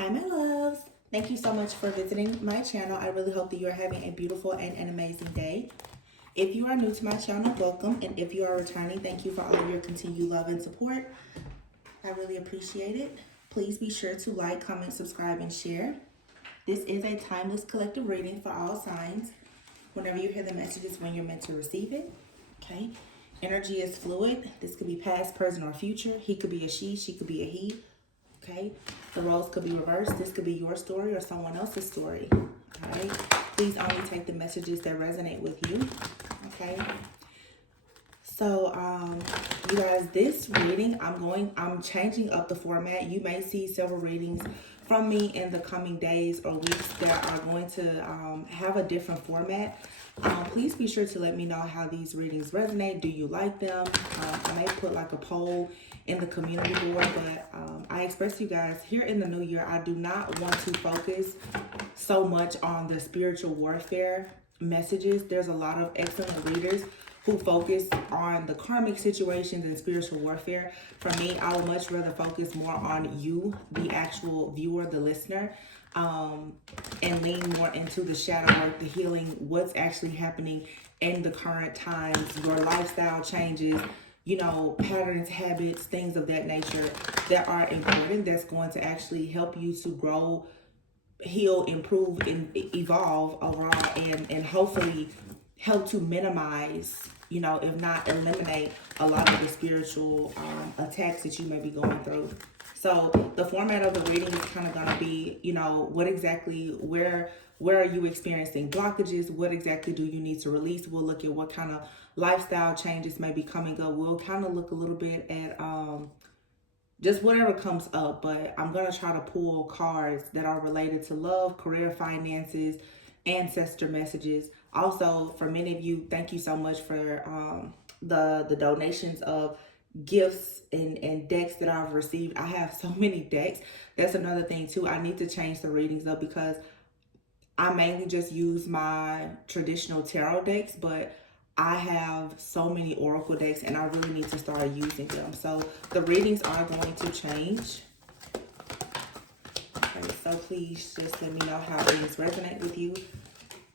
Hi, my loves. Thank you so much for visiting my channel. I really hope that you're having a beautiful and an amazing day. If you are new to my channel, welcome. And if you are returning, thank you for all of your continued love and support. I really appreciate it. Please be sure to like, comment, subscribe, and share. This is a timeless collective reading for all signs. Whenever you hear the messages, when you're meant to receive it. Okay. Energy is fluid. This could be past, present, or future. He could be a she could be a he. Okay, the roles could be reversed. This could be your story or someone else's story. All right, please only take the messages that resonate with you. Okay, so you guys, this reading, I'm changing up the format. You may see several readings from me in the coming days or weeks that are going to have a different format. Please be sure to let me know how these readings resonate. Do you like them? I may put like a poll in the community board, but I express to you guys here in the new year, I do not want to focus so much on the spiritual warfare messages. There's a lot of excellent readers who focus on the karmic situations and spiritual warfare. For me, I would much rather focus more on you, the actual viewer, the listener, and lean more into the shadow work, the healing, what's actually happening in the current times, your lifestyle changes, you know, patterns, habits, things of that nature that are important, that's going to actually help you to grow, heal, improve, and evolve overall, and hopefully help to minimize, you know, if not eliminate a lot of the spiritual attacks that you may be going through. So the format of the reading is kind of going to be, you know, what exactly, where are you experiencing blockages? What exactly do you need to release? We'll look at what kind of lifestyle changes may be coming up. We'll kind of look a little bit at just whatever comes up, but I'm going to try to pull cards that are related to love, career, finances, ancestor messages. Also, for many of you, thank you so much for the donations of gifts and decks that I've received. I have so many decks. That's another thing too. I need to change the readings up because I mainly just use my traditional tarot decks, but I have so many oracle decks and I really need to start using them. So the readings are going to change. Okay, so please just let me know how things resonate with you.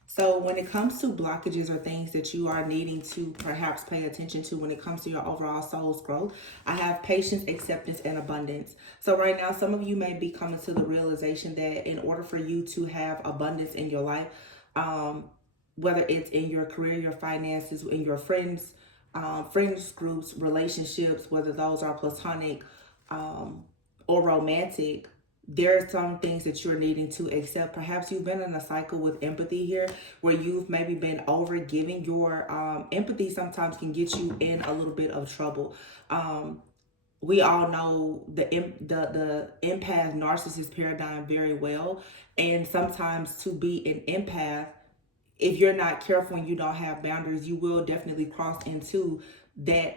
So when it comes to blockages or things that you are needing to perhaps pay attention to when it comes to your overall soul's growth, I have patience, acceptance, and abundance. So right now, some of you may be coming to the realization that in order for you to have abundance in your life, whether it's in your career, your finances, in your friends groups, relationships, whether those are platonic or romantic, there are some things that you're needing to accept. Perhaps you've been in a cycle with empathy here where you've maybe been over giving. Your empathy sometimes can get you in a little bit of trouble. We all know the empath narcissist paradigm very well. And sometimes to be an empath, if you're not careful and you don't have boundaries, you will definitely cross into that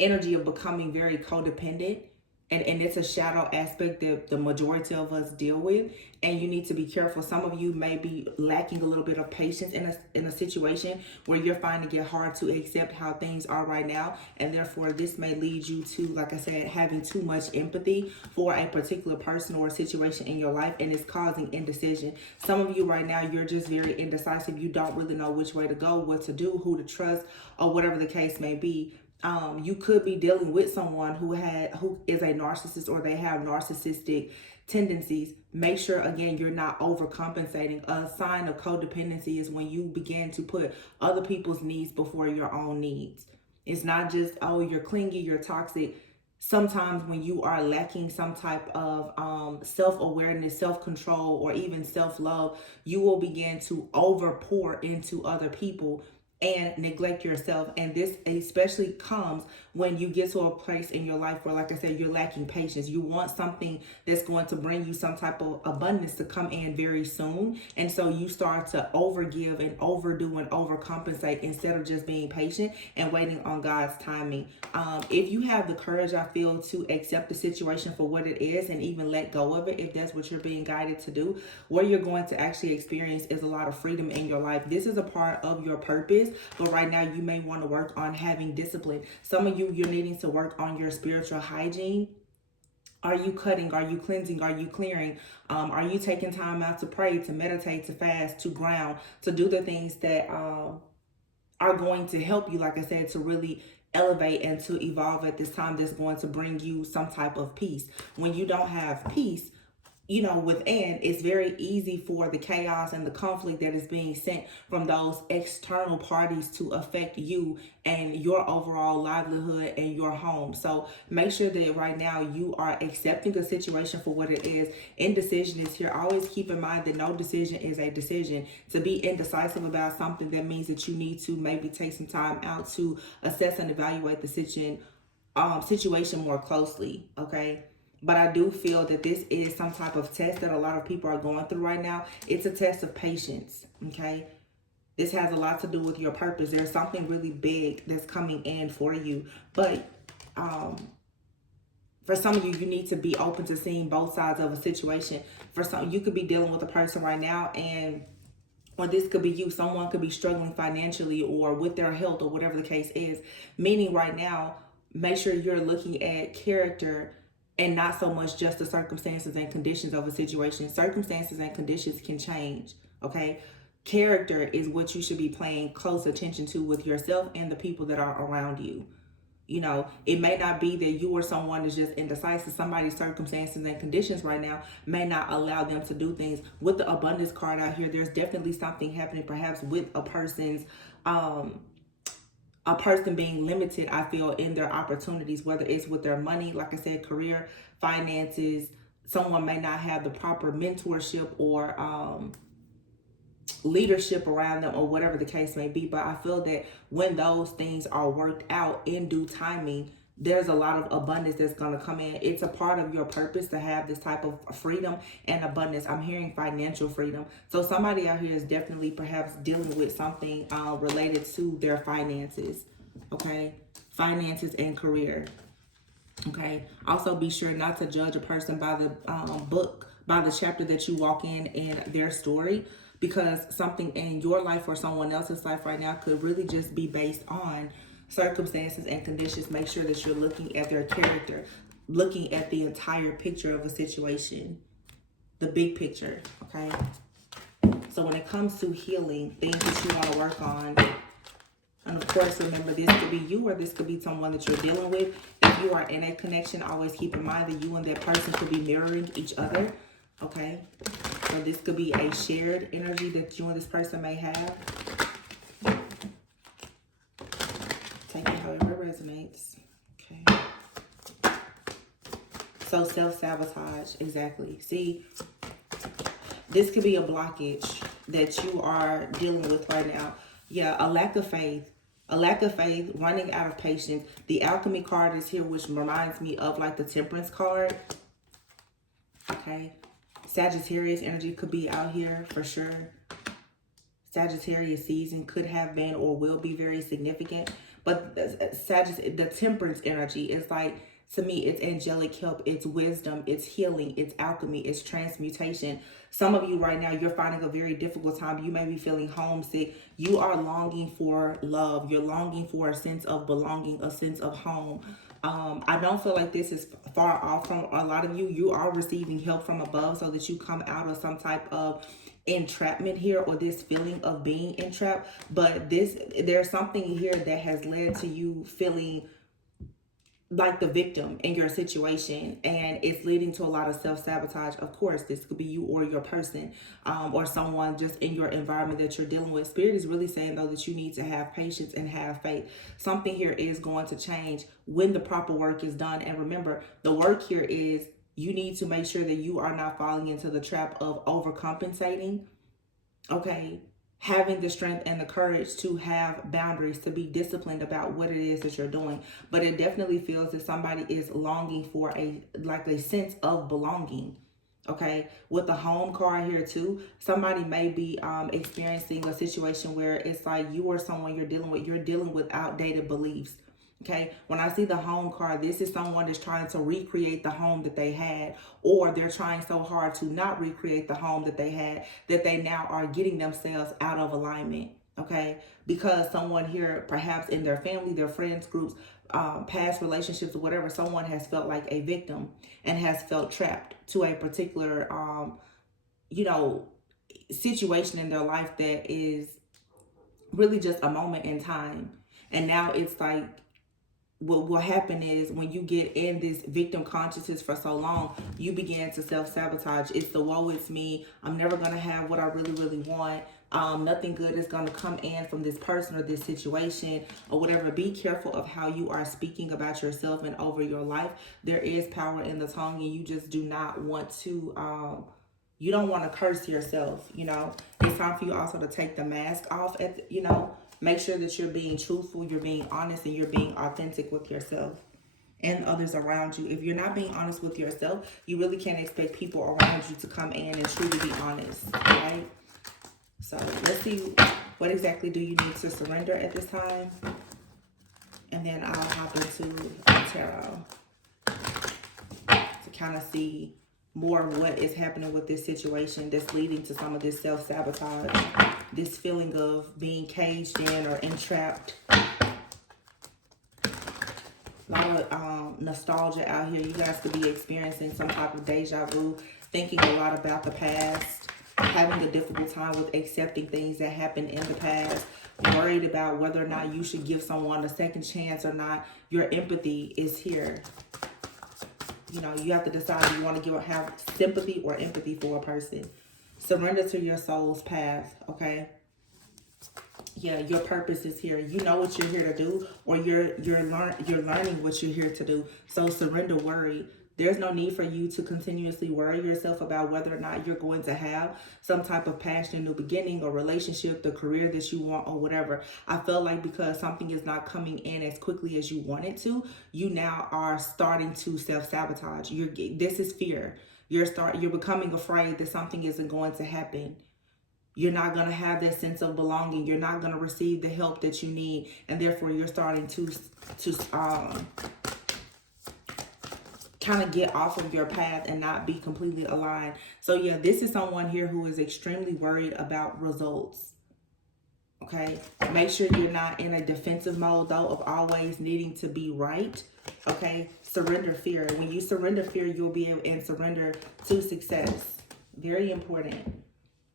energy of becoming very codependent. And it's a shadow aspect that the majority of us deal with. And you need to be careful. Some of you may be lacking a little bit of patience in a situation where you're finding it hard to accept how things are right now. And therefore, this may lead you to, like I said, having too much empathy for a particular person or a situation in your life. And it's causing indecision. Some of you right now, you're just very indecisive. You don't really know which way to go, what to do, who to trust, or whatever the case may be. You could be dealing with someone who is a narcissist or they have narcissistic tendencies. Make sure, again, you're not overcompensating. A sign of codependency is when you begin to put other people's needs before your own needs. It's not just, oh, you're clingy, you're toxic. Sometimes when you are lacking some type of self-awareness, self-control, or even self-love, you will begin to over-pour into other people and neglect yourself. And this especially comes when you get to a place in your life where, like I said, you're lacking patience. You want something that's going to bring you some type of abundance to come in very soon. And so you start to overgive and overdo and overcompensate instead of just being patient and waiting on God's timing. If you have the courage, I feel, to accept the situation for what it is and even let go of it, if that's what you're being guided to do, what you're going to actually experience is a lot of freedom in your life. This is a part of your purpose, but right now you may want to work on having discipline. Some of you, you're needing to work on your spiritual hygiene. Are you cutting? Are you cleansing? Are you clearing? Are you taking time out to pray, to meditate, to fast, to ground, to do the things that are going to help you, like I said, to really elevate and to evolve at this time, that's going to bring you some type of peace. When you don't have peace, within, it's very easy for the chaos and the conflict that is being sent from those external parties to affect you and your overall livelihood and your home. So make sure that right now you are accepting the situation for what it is. Indecision is here. Always keep in mind that no decision is a decision. To be indecisive about something, that means that you need to maybe take some time out to assess and evaluate the situation more closely, okay? But I do feel that this is some type of test that a lot of people are going through right now. It's a test of patience, okay? This has a lot to do with your purpose. There's something really big that's coming in for you. But for some of you, you need to be open to seeing both sides of a situation. For some, you could be dealing with a person right now, or this could be you. Someone could be struggling financially or with their health or whatever the case is. Meaning right now, make sure you're looking at character and not so much just the circumstances and conditions of a situation. Circumstances and conditions can change, okay? Character is what you should be paying close attention to with yourself and the people that are around you. It may not be that you or someone is just indecisive. Somebody's circumstances and conditions right now may not allow them to do things. With the abundance card out here, there's definitely something happening perhaps with a person being limited, I feel, in their opportunities, whether it's with their money, like I said, career, finances. Someone may not have the proper mentorship or leadership around them, or whatever the case may be. But I feel that when those things are worked out in due timing, there's a lot of abundance that's going to come in. It's a part of your purpose to have this type of freedom and abundance. I'm hearing financial freedom. So somebody out here is definitely perhaps dealing with something related to their finances, okay? Finances and career, okay? Also be sure not to judge a person by the book, by the chapter that you walk in their story, because something in your life or someone else's life right now could really just be based on circumstances and conditions. Make sure that you're looking at their character, looking at the entire picture of a situation, the big picture, okay? So when it comes to healing, things that you want to work on, and of course, remember, this could be you or this could be someone that you're dealing with. If you are in a connection, always keep in mind that you and that person could be mirroring each other, okay? So this could be a shared energy that you and this person may have. Take it however it resonates. Okay. So self-sabotage, exactly. See, this could be a blockage that you are dealing with right now. Yeah, a lack of faith. Running out of patience. The alchemy card is here, which reminds me of like the temperance card. Okay. Sagittarius energy could be out here for sure. Sagittarius season could have been or will be very significant. But the temperance energy is like, to me, it's angelic help, it's wisdom, it's healing, it's alchemy, it's transmutation. Some of you right now, you're finding a very difficult time. You may be feeling homesick. You are longing for love. You're longing for a sense of belonging, a sense of home. I don't feel like this is far off from a lot of you. You are receiving help from above so that you come out of some type of entrapment here, or this feeling of being entrapped. But there's something here that has led to you feeling like the victim in your situation, and it's leading to a lot of self-sabotage. Of course, this could be you or your person, or someone just in your environment that you're dealing with. Spirit is really saying, though, that you need to have patience and have faith. Something here is going to change when the proper work is done. And remember, the work here is you need to make sure that you are not falling into the trap of overcompensating, okay? Having the strength and the courage to have boundaries, to be disciplined about what it is that you're doing. But it definitely feels that somebody is longing for a sense of belonging, okay? With the home card here too, somebody may be experiencing a situation where it's like you or someone you're dealing with outdated beliefs. Okay, when I see the home card, this is someone that's trying to recreate the home that they had, or they're trying so hard to not recreate the home that they had that they now are getting themselves out of alignment. Okay, because someone here, perhaps in their family, their friends groups, past relationships or whatever, someone has felt like a victim and has felt trapped to a particular, you know, situation in their life that is really just a moment in time. And now it's like, what will happen is when you get in this victim consciousness for so long, you begin to self-sabotage. It's the woe it's me. I'm never going to have what I really, really want. Nothing good is going to come in from this person or this situation or whatever. Be careful of how you are speaking about yourself and over your life. There is power in the tongue, and you just do not want to, you don't want to curse yourself, you know. It's time for you also to take the mask off, you know. Make sure that you're being truthful, you're being honest, and you're being authentic with yourself and others around you. If you're not being honest with yourself, you really can't expect people around you to come in and truly be honest, right? So let's see, what exactly do you need to surrender at this time? And then I'll hop into tarot to kind of see more what is happening with this situation that's leading to some of this self-sabotage, this feeling of being caged in or entrapped. A lot of nostalgia out here. You guys could be experiencing some type of deja vu, thinking a lot about the past, having a difficult time with accepting things that happened in the past, worried about whether or not you should give someone a second chance or not. Your empathy is here. You know, you have to decide if you want to have sympathy or empathy for a person. Surrender to your soul's path, okay? Yeah, your purpose is here. You know what you're here to do, or you're learning what you're here to do. So surrender worry. There's no need for you to continuously worry yourself about whether or not you're going to have some type of passionate new beginning or relationship, the career that you want or whatever. I feel like because something is not coming in as quickly as you want it to, you now are starting to self-sabotage. This is fear. You're becoming afraid that something isn't going to happen. You're not going to have that sense of belonging. You're not going to receive the help that you need. And therefore, you're starting to kind of get off of your path and not be completely aligned. So yeah, this is someone here who is extremely worried about results. Okay, make sure you're not in a defensive mode though of always needing to be right. Okay, surrender fear. When you surrender fear, you'll be able to surrender to success. Very important.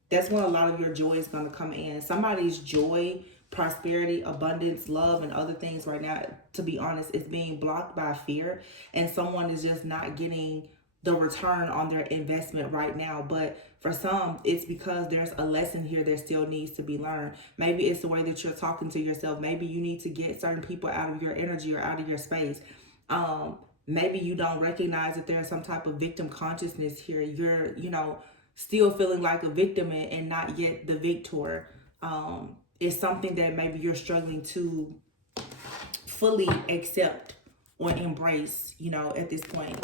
That's when a lot of your joy is going to come in. Somebody's joy, prosperity, abundance, love, and other things right now, to be honest, is being blocked by fear. And someone is just not getting the return on their investment right now. But for some, it's because there's a lesson here that still needs to be learned. Maybe it's the way that you're talking to yourself. Maybe you need to get certain people out of your energy or out of your space. Maybe you don't recognize that there's some type of victim consciousness here. You're, still feeling like a victim and not yet the victor. It's something that maybe you're struggling to fully accept or embrace, at this point.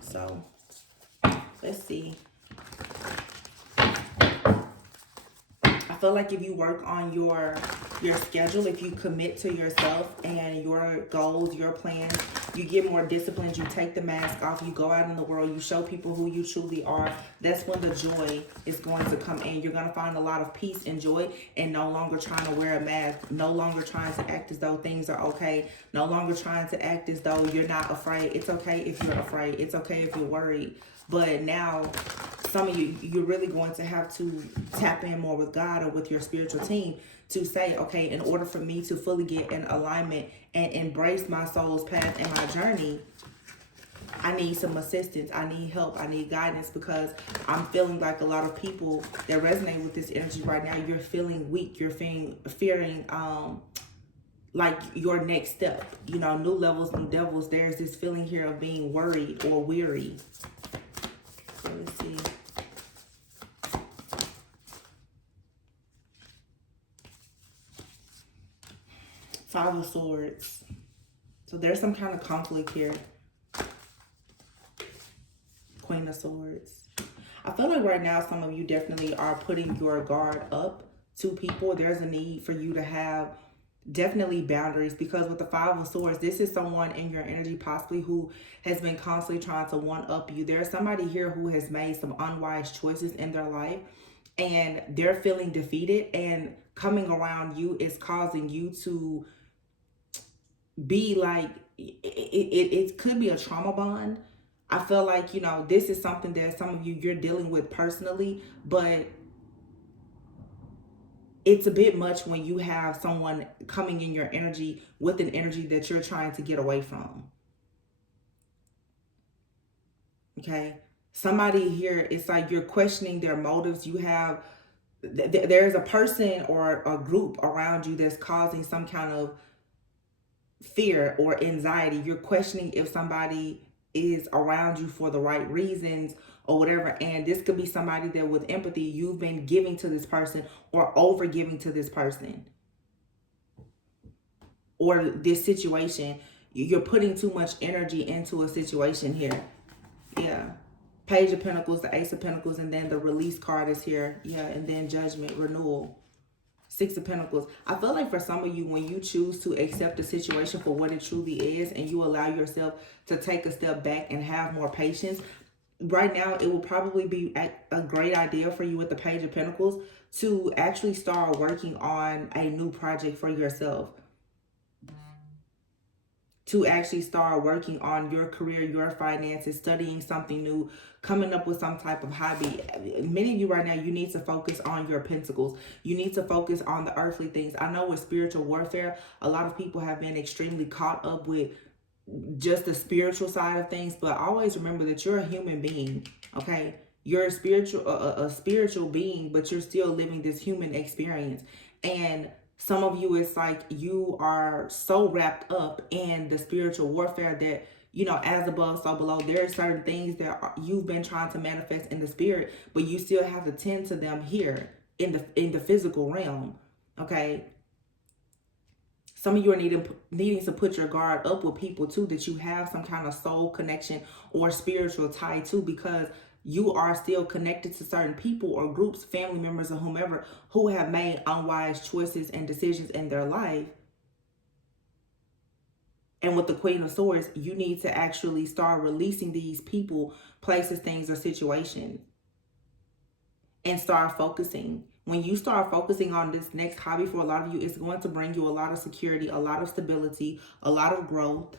So let's see. I feel like if you work on your schedule, if you commit to yourself and your goals, your plans, you get more disciplined, you take the mask off, you go out in the world, you show people who you truly are. That's when the joy is going to come in. You're going to find a lot of peace and joy, and no longer trying to wear a mask, no longer trying to act as though things are okay, no longer trying to act as though you're not afraid. It's okay if you're afraid. It's okay if you're worried. But now, some of you're really going to have to tap in more with God or with your spiritual team to say, okay, in order for me to fully get in alignment and embrace my soul's path and my journey, I need some assistance. I need help. I need guidance, because I'm feeling like a lot of people that resonate with this energy right now, you're feeling weak. You're fearing like your next step, new levels, new devils. There's this feeling here of being worried or weary. So let's see. Five of Swords. So there's some kind of conflict here. Queen of Swords. I feel like right now some of you definitely are putting your guard up to people. There's a need for you to have definitely boundaries, because with the Five of Swords, this is someone in your energy possibly who has been constantly trying to one-up you. There's somebody here who has made some unwise choices in their life, and they're feeling defeated, and coming around you is causing you to be like, it could be a trauma bond. I feel like, this is something that some of you're dealing with personally, but it's a bit much when you have someone coming in your energy with an energy that you're trying to get away from. Okay. Somebody here, it's like you're questioning their motives. You have, there's a person or a group around you that's causing some kind of fear or anxiety. You're questioning if somebody is around you for the right reasons or whatever. And this could be somebody that with empathy, you've been giving to this person or over giving to this person or this situation. You're putting too much energy into a situation here. Yeah. Page of Pentacles, the Ace of Pentacles, and then the release card is here. Yeah, and then Judgment, renewal. Six of Pentacles. I feel like for some of you, when you choose to accept the situation for what it truly is and you allow yourself to take a step back and have more patience, right now it will probably be a great idea for you with the Page of Pentacles to actually start working on a new project for yourself. To actually start working on your career, your finances, studying something new, coming up with some type of hobby. Many of you right now, you need to focus on your pentacles. You need to focus on the earthly things. I know with spiritual warfare, a lot of people have been extremely caught up with just the spiritual side of things, but always remember that you're a human being, okay? You're a spiritual being, but you're still living this human experience. And some of you, it's like you are so wrapped up in the spiritual warfare that, as above, so below. There are certain things that you've been trying to manifest in the spirit, but you still have to tend to them here in the physical realm, okay? Some of you are needing to put your guard up with people too that you have some kind of soul connection or spiritual tie to, because you are still connected to certain people or groups, family members or whomever, who have made unwise choices and decisions in their life. And with the Queen of Swords, you need to actually start releasing these people, places, things, or situations and start focusing. When you start focusing on this next hobby, for a lot of you, it's going to bring you a lot of security, a lot of stability, a lot of growth.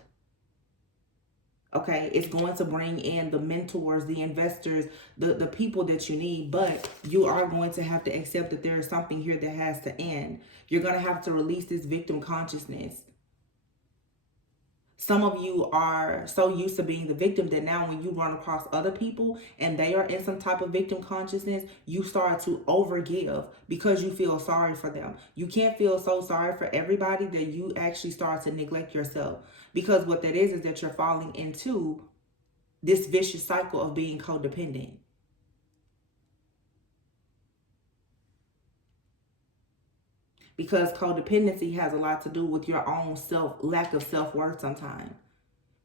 Okay, it's going to bring in the mentors, the investors, the people that you need, but you are going to have to accept that there is something here that has to end. You're going to have to release this victim consciousness. Some of you are so used to being the victim that now when you run across other people and they are in some type of victim consciousness, you start to overgive because you feel sorry for them. You can't feel so sorry for everybody that you actually start to neglect yourself. Because what that is that you're falling into this vicious cycle of being codependent. Because codependency has a lot to do with your own lack of self-worth sometimes.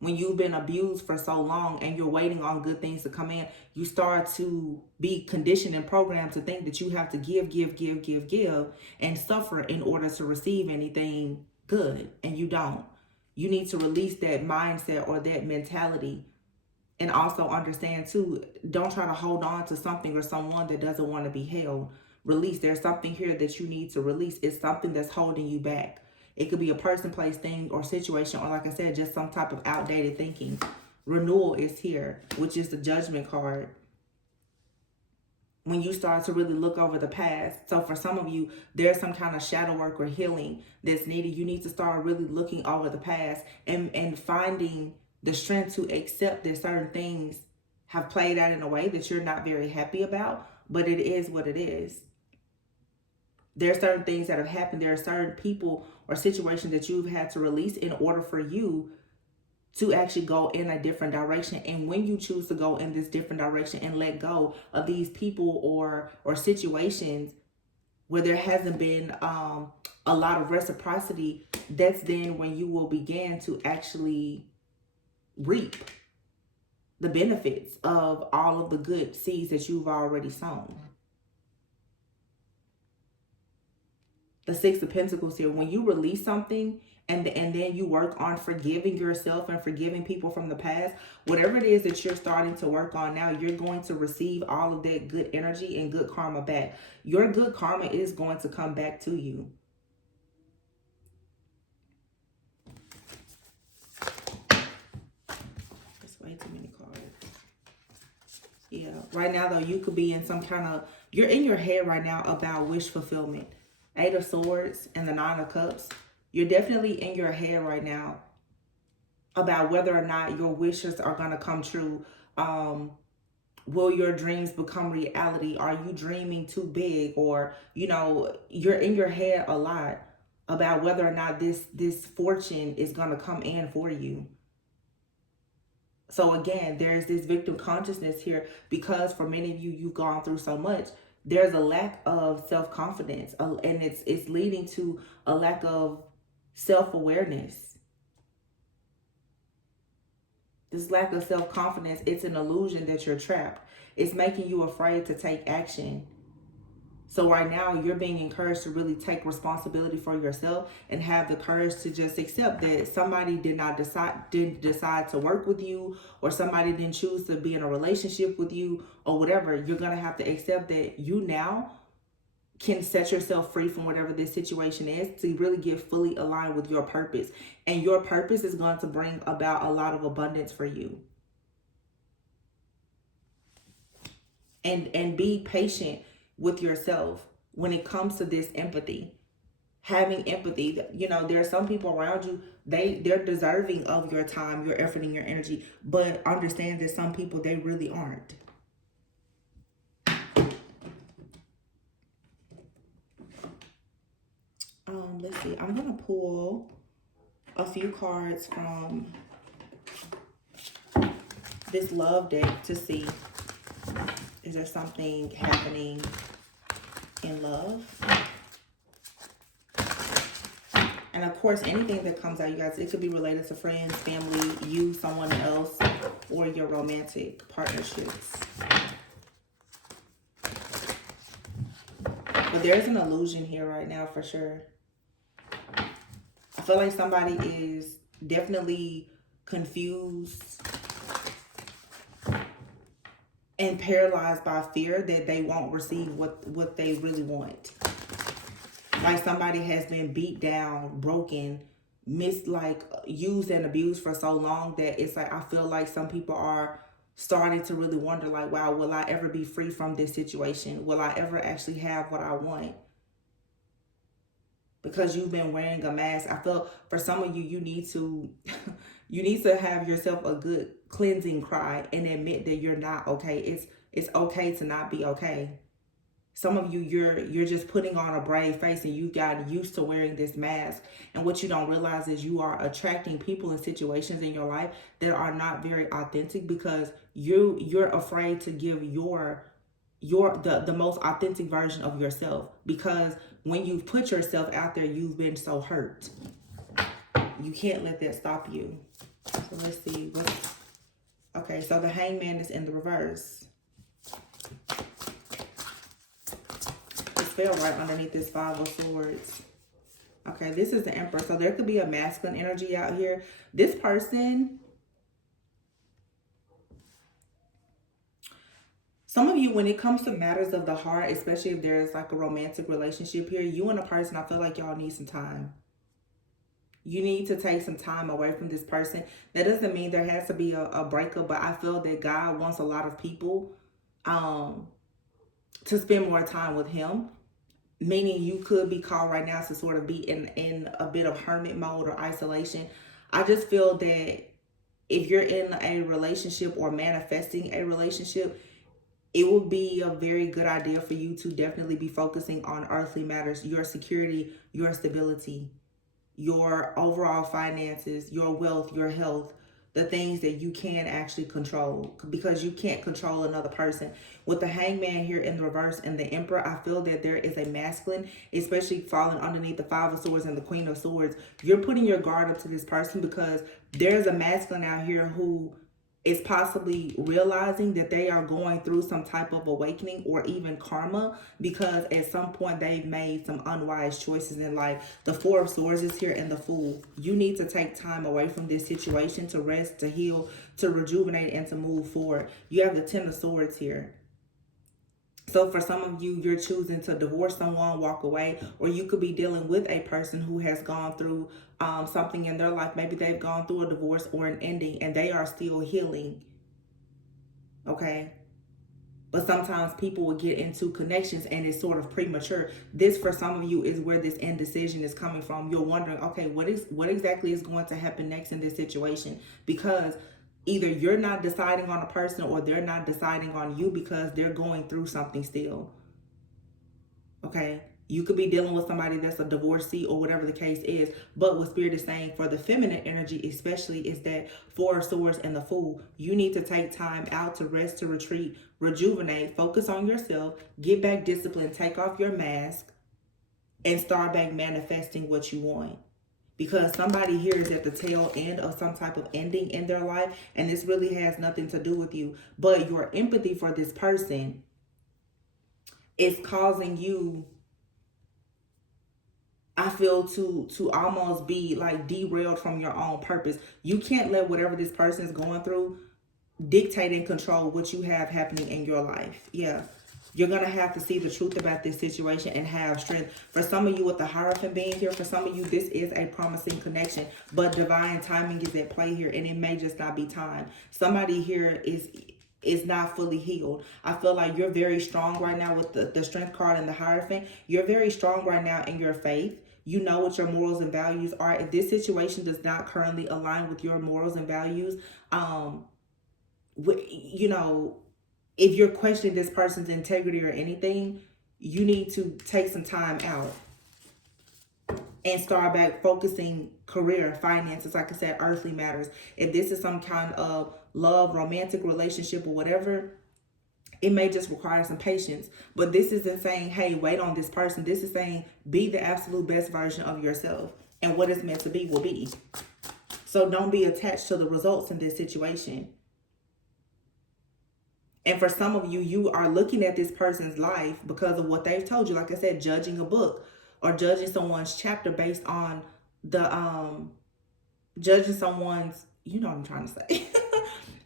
When you've been abused for so long and you're waiting on good things to come in, you start to be conditioned and programmed to think that you have to give, and suffer in order to receive anything good. And you don't. You need to release that mindset or that mentality. And also understand too, don't try to hold on to something or someone that doesn't want to be held. Release. There's something here that you need to release. It's something that's holding you back. It could be a person, place, thing, or situation, or like I said, just some type of outdated thinking. Renewal is here, which is the Judgment card. When you start to really look over the past. So for some of you, there's some kind of shadow work or healing that's needed. You need to start really looking over the past and finding the strength to accept that certain things have played out in a way that you're not very happy about, but it is what it is. There are certain things that have happened. There are certain people or situations that you've had to release in order for you to actually go in a different direction. And when you choose to go in this different direction and let go of these people or situations where there hasn't been a lot of reciprocity, that's then when you will begin to actually reap the benefits of all of the good seeds that you've already sown. The Six of Pentacles here, when you release something and then you work on forgiving yourself and forgiving people from the past, whatever it is that you're starting to work on now, you're going to receive all of that good energy and good karma back. Your good karma is going to come back to you. way too many cards. Yeah, right now though, you could be in some kind of, you're in your head right now about wish fulfillment. 8 of Swords and the 9 of Cups. You're definitely in your head right now about whether or not your wishes are going to come true. Will your dreams become reality? Are you dreaming too big? Or, you know, you're in your head a lot about whether or not this fortune is going to come in for you. So again, there's this victim consciousness here because for many of you, you've gone through so much. There's a lack of self-confidence, and it's leading to a lack of self-awareness. This lack of self-confidence, it's an illusion that you're trapped. It's making you afraid to take action. So right now, you're being encouraged to really take responsibility for yourself and have the courage to just accept that somebody didn't decide to work with you, or somebody didn't choose to be in a relationship with you, or whatever. You're going to have to accept that you now can set yourself free from whatever this situation is to really get fully aligned with your purpose. And your purpose is going to bring about a lot of abundance for you. And be patient with yourself when it comes to this empathy. Having empathy, you know, there are some people around you, they're deserving of your time, your effort, and your energy, but understand that some people, they really aren't. Let's see, I'm gonna pull a few cards from this love deck to see, is there something happening in love? And of course, anything that comes out, you guys, it could be related to friends, family, you, someone else, or your romantic partnerships. But there's an illusion here right now for sure. I feel like somebody is definitely confused and paralyzed by fear that they won't receive what they really want. Like somebody has been beat down, broken, used and abused for so long that it's like, I feel like some people are starting to really wonder, like, wow, will I ever be free from this situation? Will I ever actually have what I want? Because you've been wearing a mask. I feel for some of you, you need to have yourself a good cleansing cry and admit that you're not okay. It's okay to not be okay. Some of you, you're just putting on a brave face and you've gotten used to wearing this mask. And what you don't realize is you are attracting people and situations in your life that are not very authentic because you're afraid to give the most authentic version of yourself, because when you've put yourself out there, you've been so hurt. You can't let that stop you. So let's see. Okay, so the Hangman is in the reverse. It fell right underneath this 5 of Swords. Okay, this is the Emperor. So there could be a masculine energy out here. This person, some of you, when it comes to matters of the heart, especially if there's like a romantic relationship here, you and a person, I feel like y'all need some time. You need to take some time away from this person. That doesn't mean there has to be a breakup, but I feel that God wants a lot of people to spend more time with him. Meaning you could be called right now to sort of be in a bit of hermit mode or isolation. I just feel that if you're in a relationship or manifesting a relationship, it would be a very good idea for you to definitely be focusing on earthly matters, your security, your stability, your overall finances, your wealth, your health, the things that you can actually control, because you can't control another person. With the Hangman here in the reverse and the Emperor, I feel that there is a masculine, especially falling underneath the 5 of Swords and the Queen of Swords. You're putting your guard up to this person because there's a masculine out here who is possibly realizing that they are going through some type of awakening or even karma, because at some point they've made some unwise choices in life. The 4 of Swords is here and the Fool. You need to take time away from this situation to rest, to heal, to rejuvenate, and to move forward. You have the 10 of Swords here. So for some of you, you're choosing to divorce someone, walk away, or you could be dealing with a person who has gone through something in their life. Maybe they've gone through a divorce or an ending and they are still healing. Okay. But sometimes people will get into connections and it's sort of premature. This, for some of you, is where this indecision is coming from. You're wondering, okay, what exactly is going to happen next in this situation? Because either you're not deciding on a person or they're not deciding on you because they're going through something still. Okay. You could be dealing with somebody that's a divorcee or whatever the case is. But what Spirit is saying for the feminine energy especially is that Four of Swords and the Fool, you need to take time out to rest, to retreat, rejuvenate, focus on yourself, get back disciplined, take off your mask, and start back manifesting what you want. Because somebody here is at the tail end of some type of ending in their life, and this really has nothing to do with you. But your empathy for this person is causing you, I feel, to almost be like derailed from your own purpose. You can't let whatever this person is going through dictate and control what you have happening in your life. Yeah. You're going to have to see the truth about this situation and have strength. For some of you with the Hierophant being here, for some of you, this is a promising connection, but divine timing is at play here and it may just not be time. Somebody here is not fully healed. I feel like you're very strong right now with the Strength card and the Hierophant. You're very strong right now in your faith. You know what your morals and values are. If this situation does not currently align with your morals and values, you know, if you're questioning this person's integrity or anything, you need to take some time out and start back focusing career, finances, like I said, earthly matters. If this is some kind of love, romantic relationship or whatever, it may just require some patience. But this isn't saying, hey, wait on this person. This is saying, be the absolute best version of yourself. And what is meant to be will be. So don't be attached to the results in this situation. And for some of you, you are looking at this person's life because of what they've told you. Like I said, judging a book or judging someone's chapter based on judging someone's, you know what I'm trying to say.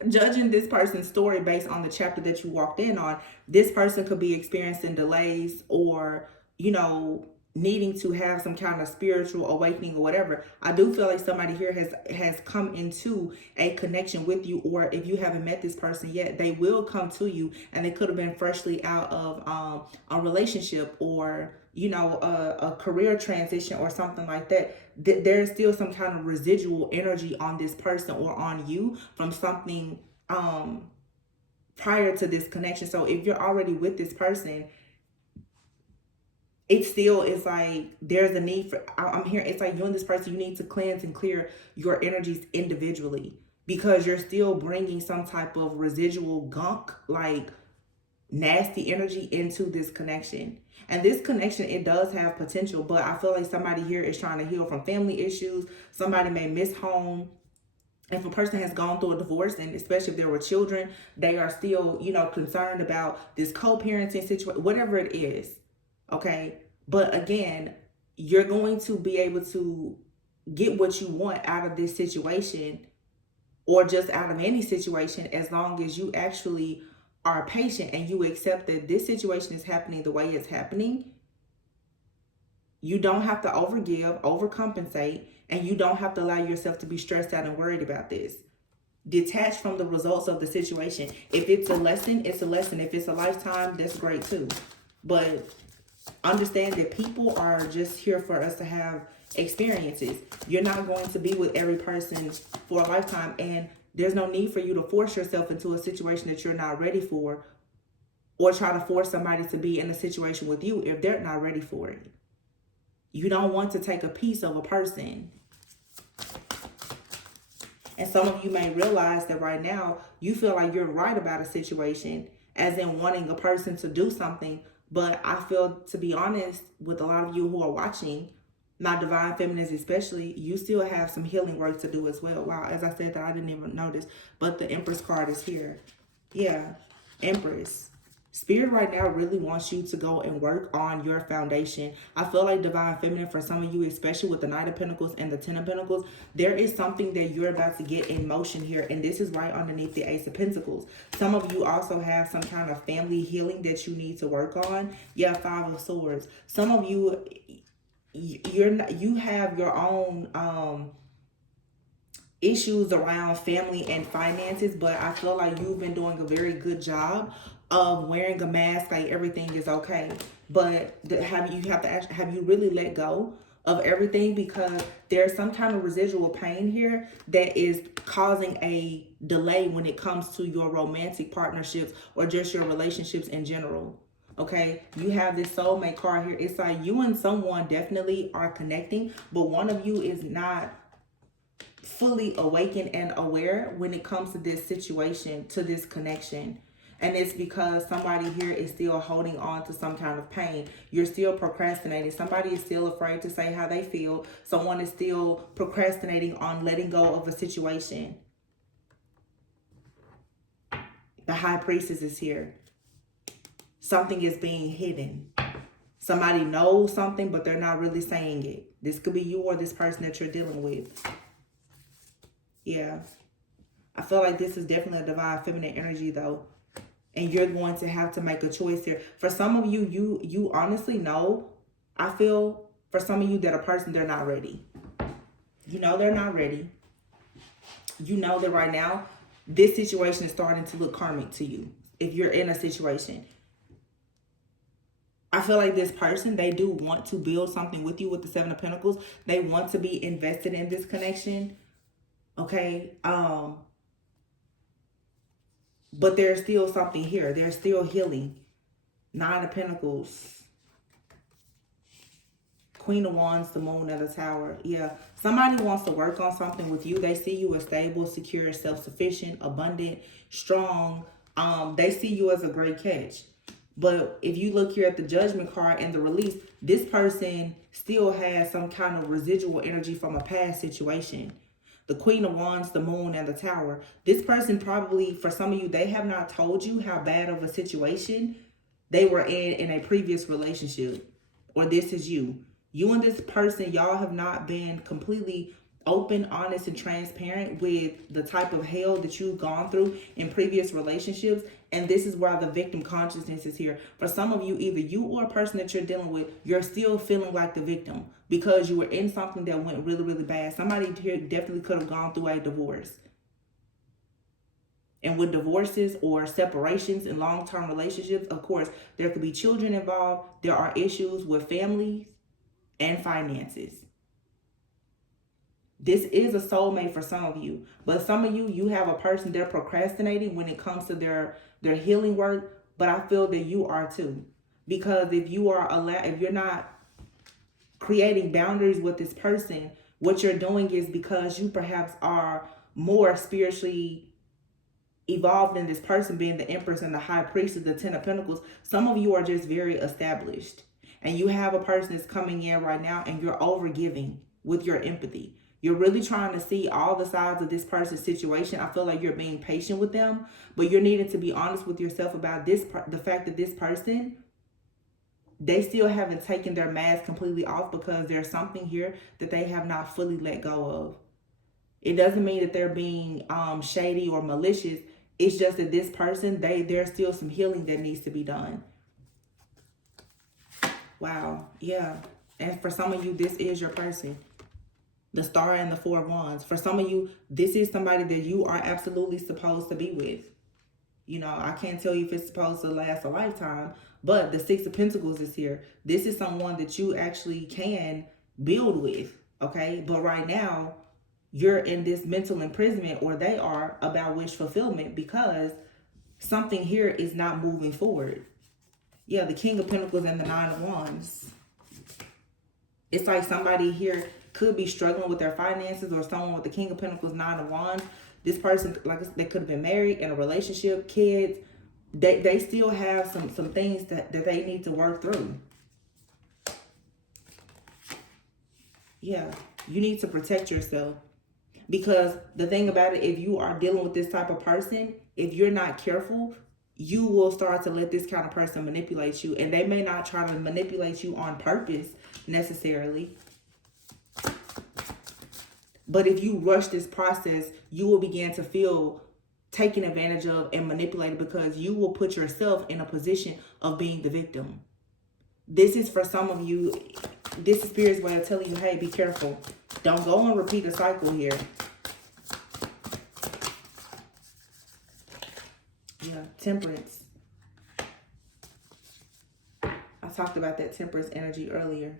Judging this person's story based on the chapter that you walked in on. This person could be experiencing delays or, you know, needing to have some kind of spiritual awakening or whatever. I do feel like somebody here has come into a connection with you, or if you haven't met this person yet, they will come to you, and they could have been freshly out of a relationship or, you know, a career transition or something like that. There's still some kind of residual energy on this person or on you from something prior to this connection. So if you're already with this person, it still is like there's a need for, I'm here, it's like you and this person, you need to cleanse and clear your energies individually, because you're still bringing some type of residual gunk, like nasty energy into this connection. And this connection, it does have potential, but I feel like somebody here is trying to heal from family issues. Somebody may miss home. If a person has gone through a divorce, and especially if there were children, they are still, you know, concerned about this co-parenting situation, whatever it is. Okay. But again, you're going to be able to get what you want out of this situation, or just out of any situation, as long as you actually are patient and you accept that this situation is happening the way it's happening. You don't have to overgive, overcompensate, and you don't have to allow yourself to be stressed out and worried about this. Detach from the results of the situation. If it's a lesson, it's a lesson. If it's a lifetime, that's great too. But understand that people are just here for us to have experiences. You're not going to be with every person for a lifetime, and there's no need for you to force yourself into a situation that you're not ready for, or try to force somebody to be in a situation with you if they're not ready for it. You don't want to take a piece of a person. And some of you may realize that right now you feel like you're right about a situation, as in wanting a person to do something. But I feel, to be honest, with a lot of you who are watching, my divine feminines especially, you still have some healing work to do as well. Wow, as I said that, I didn't even notice. But the Empress card is here. Yeah, Empress. Spirit right now really wants you to go and work on your foundation. I feel like Divine Feminine, for some of you, especially with the Knight of Pentacles and the Ten of Pentacles, there is something that you're about to get in motion here. And this is right underneath the Ace of Pentacles. Some of you also have some kind of family healing that you need to work on. Yeah, Five of Swords. Some of you, you have your own issues around family and finances, but I feel like you've been doing a very good job of wearing a mask, like everything is okay. But have you really let go of everything? Because there's some kind of residual pain here that is causing a delay when it comes to your romantic partnerships or just your relationships in general. Okay, you have this soulmate card here. It's like you and someone definitely are connecting, but one of you is not fully awakened and aware when it comes to this situation, to this connection. And it's because somebody here is still holding on to some kind of pain. You're still procrastinating. Somebody is still afraid to say how they feel. Someone is still procrastinating on letting go of a situation. The High Priestess is here. Something is being hidden. Somebody knows something, but they're not really saying it. This could be you or this person that you're dealing with. Yeah. I feel like this is definitely a Divine Feminine energy, though. And you're going to have to make a choice here. For some of you, you honestly know, I feel for some of you that a person, they're not ready. You know they're not ready. You know that right now, this situation is starting to look karmic to you. If you're in a situation, I feel like this person, they do want to build something with you with the Seven of Pentacles. They want to be invested in this connection. Okay. But there's still something here. There's still healing. Nine of Pentacles. Queen of Wands, the Moon, and the Tower. Yeah. Somebody wants to work on something with you. They see you as stable, secure, self-sufficient, abundant, strong. They see you as a great catch. But if you look here at the Judgment card and the Release, this person still has some kind of residual energy from a past situation. The Queen of Wands, the Moon, and the Tower. This person probably, for some of you, they have not told you how bad of a situation they were in a previous relationship. Or this is you. You and this person, y'all have not been completely open, honest, and transparent with the type of hell that you've gone through in previous relationships. And this is why the victim consciousness is here. For some of you, either you or a person that you're dealing with, you're still feeling like the victim because you were in something that went really, really bad. Somebody here definitely could have gone through a divorce. And with divorces or separations in long-term relationships, of course, there could be children involved. There are issues with families and finances. This is a soulmate for some of you. But some of you, you have a person, they're procrastinating when it comes to their healing work. But I feel that you are too. Because if you're not creating boundaries with this person, what you're doing is because you perhaps are more spiritually evolved than this person, being the Empress and the High Priestess, the Ten of Pentacles. Some of you are just very established. And you have a person that's coming in right now and you're overgiving with your empathy. You're really trying to see all the sides of this person's situation. I feel like you're being patient with them, but you're needing to be honest with yourself about the fact that this person, they still haven't taken their mask completely off because there's something here that they have not fully let go of. It doesn't mean that they're being shady or malicious. It's just that this person, there's still some healing that needs to be done. Wow. Yeah. And for some of you, this is your person. The Star and the Four of Wands. For some of you, this is somebody that you are absolutely supposed to be with. You know, I can't tell you if it's supposed to last a lifetime, but the Six of Pentacles is here. This is someone that you actually can build with, okay? But right now, you're in this mental imprisonment, or they are, about wish fulfillment because something here is not moving forward. Yeah, the King of Pentacles and the Nine of Wands. It's like somebody here could be struggling with their finances, or someone with the King of Pentacles, Nine of Wands. This person, like I said, they could have been married, in a relationship, kids. They still have some things that they need to work through. Yeah, you need to protect yourself. Because the thing about it, if you are dealing with this type of person, if you're not careful, you will start to let this kind of person manipulate you. And they may not try to manipulate you on purpose necessarily. But if you rush this process, you will begin to feel taken advantage of and manipulated, because you will put yourself in a position of being the victim. This is for some of you, this is Spirit's way of telling you, hey, be careful. Don't go and repeat the cycle here. Yeah, temperance. I talked about that temperance energy earlier.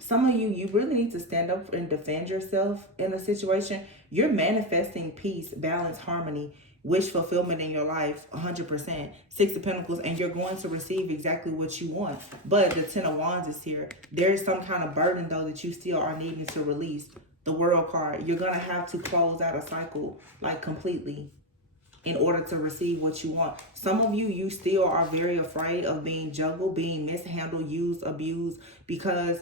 Some of you, you really need to stand up and defend yourself in a situation. You're manifesting peace, balance, harmony, wish fulfillment in your life 100%. Six of Pentacles, and you're going to receive exactly what you want. But the Ten of Wands is here. There's some kind of burden, though, that you still are needing to release. The World card. You're going to have to close out a cycle, like, completely, in order to receive what you want. Some of you, you still are very afraid of being juggled, being mishandled, used, abused, because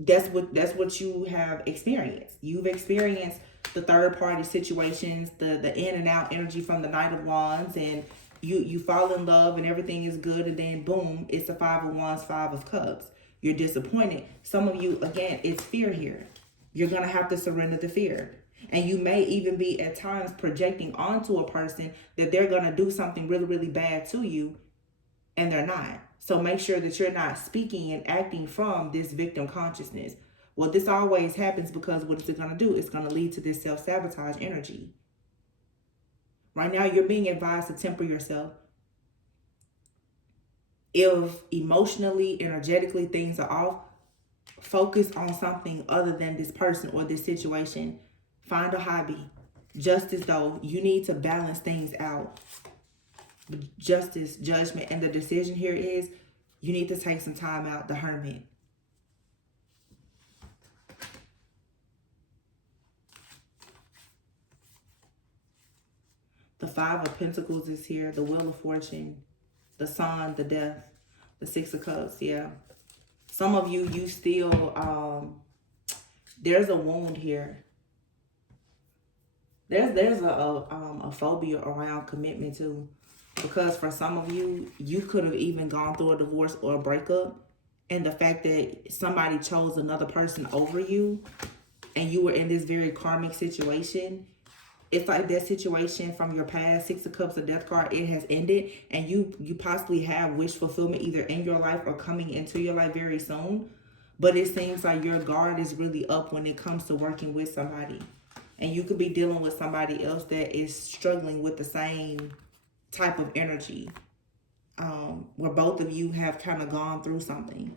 that's what you have experienced. You've experienced the third party situations, the in and out energy from the Knight of Wands, and you fall in love and everything is good, and then boom, it's the Five of Wands, Five of Cups. You're disappointed. Some of you, again, it's fear here. You're going to have to surrender the fear. And you may even be at times projecting onto a person that they're going to do something really, really bad to you, and they're not. So make sure that you're not speaking and acting from this victim consciousness. Well, this always happens because what is it going to do? It's going to lead to this self-sabotage energy. Right now, you're being advised to temper yourself. If emotionally, energetically, things are off, focus on something other than this person or this situation. Find a hobby. Justice, though, you need to balance things out. Justice, judgment, and the decision here is you need to take some time out. The Hermit. The Five of Pentacles is here. The Wheel of Fortune. The Sun, the Death. The Six of Cups, yeah. Some of you, you still, there's a wound here. There's a phobia around commitment too. Because for some of you, you could have even gone through a divorce or a breakup. And the fact that somebody chose another person over you and you were in this very karmic situation, it's like that situation from your past, Six of Cups, the Death card, it has ended. And you possibly have wish fulfillment either in your life or coming into your life very soon. But it seems like your guard is really up when it comes to working with somebody. And you could be dealing with somebody else that is struggling with the same type of energy, where both of you have kind of gone through something.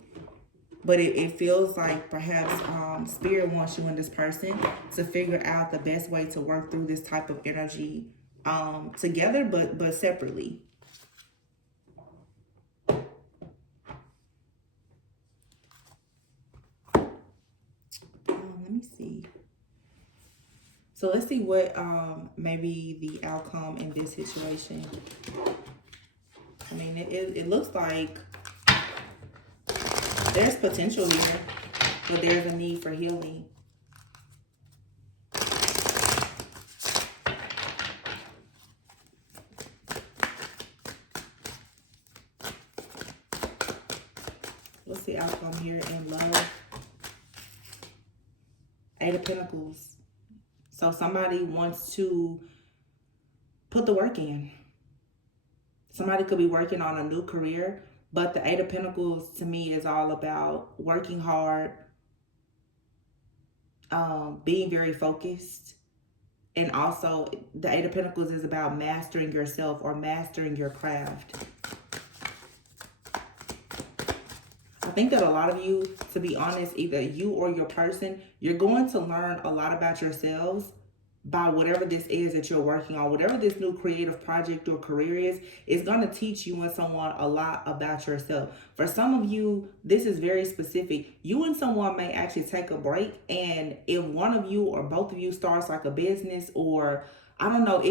But it feels like perhaps Spirit wants you and this person to figure out the best way to work through this type of energy together, but separately. Let me see. So let's see what maybe the outcome in this situation. I mean, it looks like there's potential here, but there's a need for healing. What's the outcome here in love? Eight of Pentacles. So somebody wants to put the work in. Somebody could be working on a new career, but the Eight of Pentacles to me is all about working hard, being very focused. And also the Eight of Pentacles is about mastering yourself or mastering your craft. I think that a lot of you, to be honest, either you or your person, you're going to learn a lot about yourselves by whatever this is that you're working on. Whatever this new creative project or career is going to teach you and someone a lot about yourself. For some of you, this is very specific. You and someone may actually take a break, and if one of you or both of you starts like a business, or I don't know,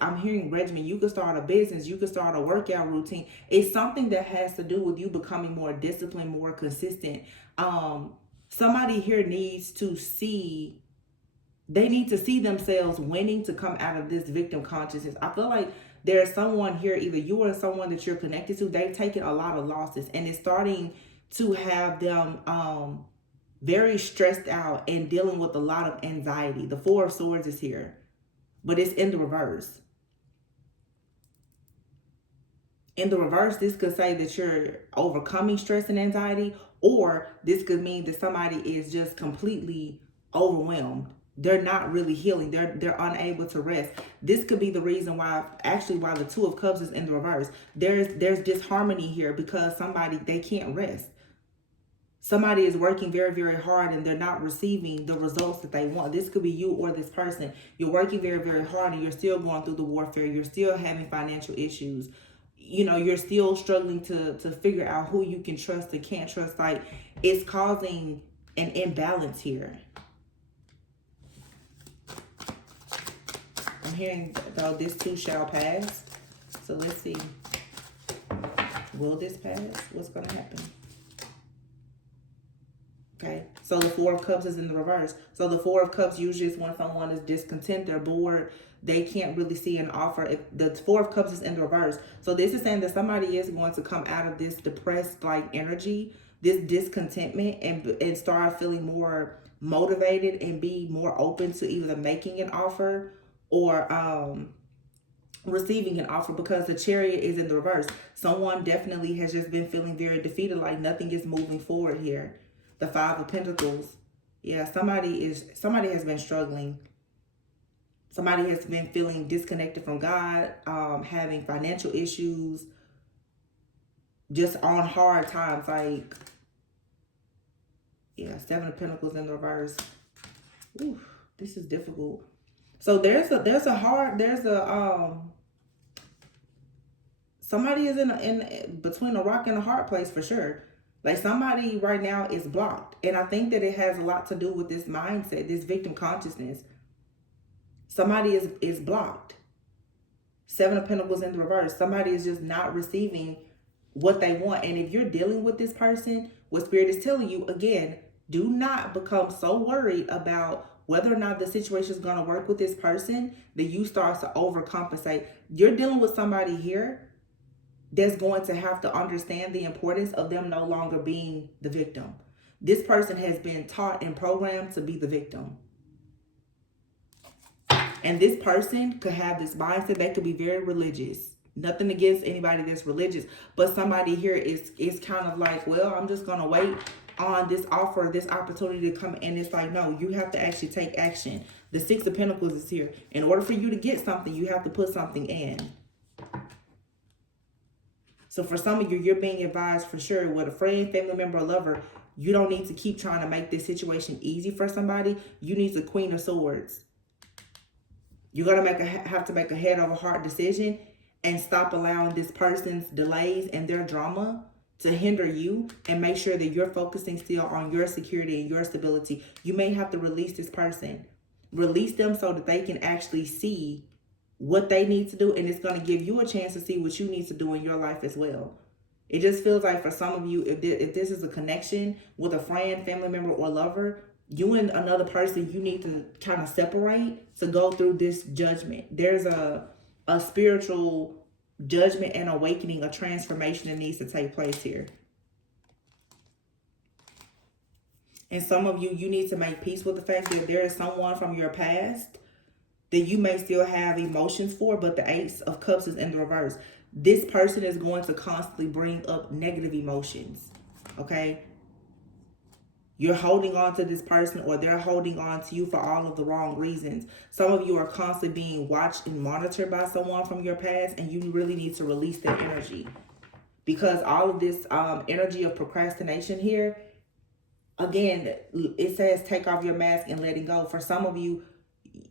I'm hearing regimen. You could start a business. You could start a workout routine. It's something that has to do with you becoming more disciplined, more consistent. Somebody here needs to see They need to see themselves winning to come out of this victim consciousness. I feel like there's someone here, either you or someone that you're connected to, they've taken a lot of losses, and it's starting to have them very stressed out and dealing with a lot of anxiety. The Four of Swords is here, but it's in the reverse. In the reverse, this could say that you're overcoming stress and anxiety, or this could mean that somebody is just completely overwhelmed. They're not really healing. They're unable to rest. This could be the reason why, actually, why the Two of Cups is in the reverse. There's disharmony here because they can't rest. Somebody is working very, very hard and they're not receiving the results that they want. This could be you or this person. You're working very, very hard and you're still going through the warfare. You're still having financial issues. You know, you're still struggling to figure out who you can trust and can't trust. Like, it's causing an imbalance here. I'm hearing, though, this too shall pass. So let's see. Will this pass? What's going to happen? Okay, so the Four of Cups is in the reverse. So the Four of Cups usually is when someone is discontent, they're bored, they can't really see an offer. If the Four of Cups is in the reverse. So this is saying that somebody is going to come out of this depressed like energy, this discontentment, and start feeling more motivated and be more open to either making an offer or receiving an offer, because the Chariot is in the reverse. Someone definitely has just been feeling very defeated, like nothing is moving forward here. The Five of Pentacles. Yeah, somebody has been struggling. Somebody has been feeling disconnected from God, having financial issues, just on hard times. Like, yeah, Seven of Pentacles in the reverse. Ooh, this is difficult. So somebody is in between a rock and a hard place for sure. Like, somebody right now is blocked. And I think that it has a lot to do with this mindset, this victim consciousness. Somebody is blocked. Seven of Pentacles in the reverse. Somebody is just not receiving what they want. And if you're dealing with this person, what Spirit is telling you, again, do not become so worried about whether or not the situation is going to work with this person that you start to overcompensate. You're dealing with somebody here that's going to have to understand the importance of them no longer being the victim. This person has been taught and programmed to be the victim. And this person could have this mindset. They could be very religious. Nothing against anybody that's religious. But somebody here is kind of like, well, I'm just going to wait on this offer, this opportunity to come. And it's like, no, you have to actually take action. The Six of Pentacles is here. In order for you to get something, you have to put something in. So for some of you, you're being advised for sure with a friend, family member, or lover, you don't need to keep trying to make this situation easy for somebody. You need the Queen of Swords. You're going to have to make a head over heart decision and stop allowing this person's delays and their drama to hinder you, and make sure that you're focusing still on your security and your stability. You may have to release this person. Release them so that they can actually see what they need to do, and it's going to give you a chance to see what you need to do in your life as well. It just feels like for some of you, if this is a connection with a friend, family member, or lover, you and another person, you need to kind of separate to go through this judgment. There's a spiritual judgment and awakening, a transformation that needs to take place here. And some of you, you need to make peace with the fact that there is someone from your past that you may still have emotions for, but the Ace of Cups is in the reverse. This person is going to constantly bring up negative emotions, okay? You're holding on to this person, or they're holding on to you for all of the wrong reasons. Some of you are constantly being watched and monitored by someone from your past, and you really need to release that energy. Because all of this energy of procrastination here, again, it says take off your mask and letting go. For some of you,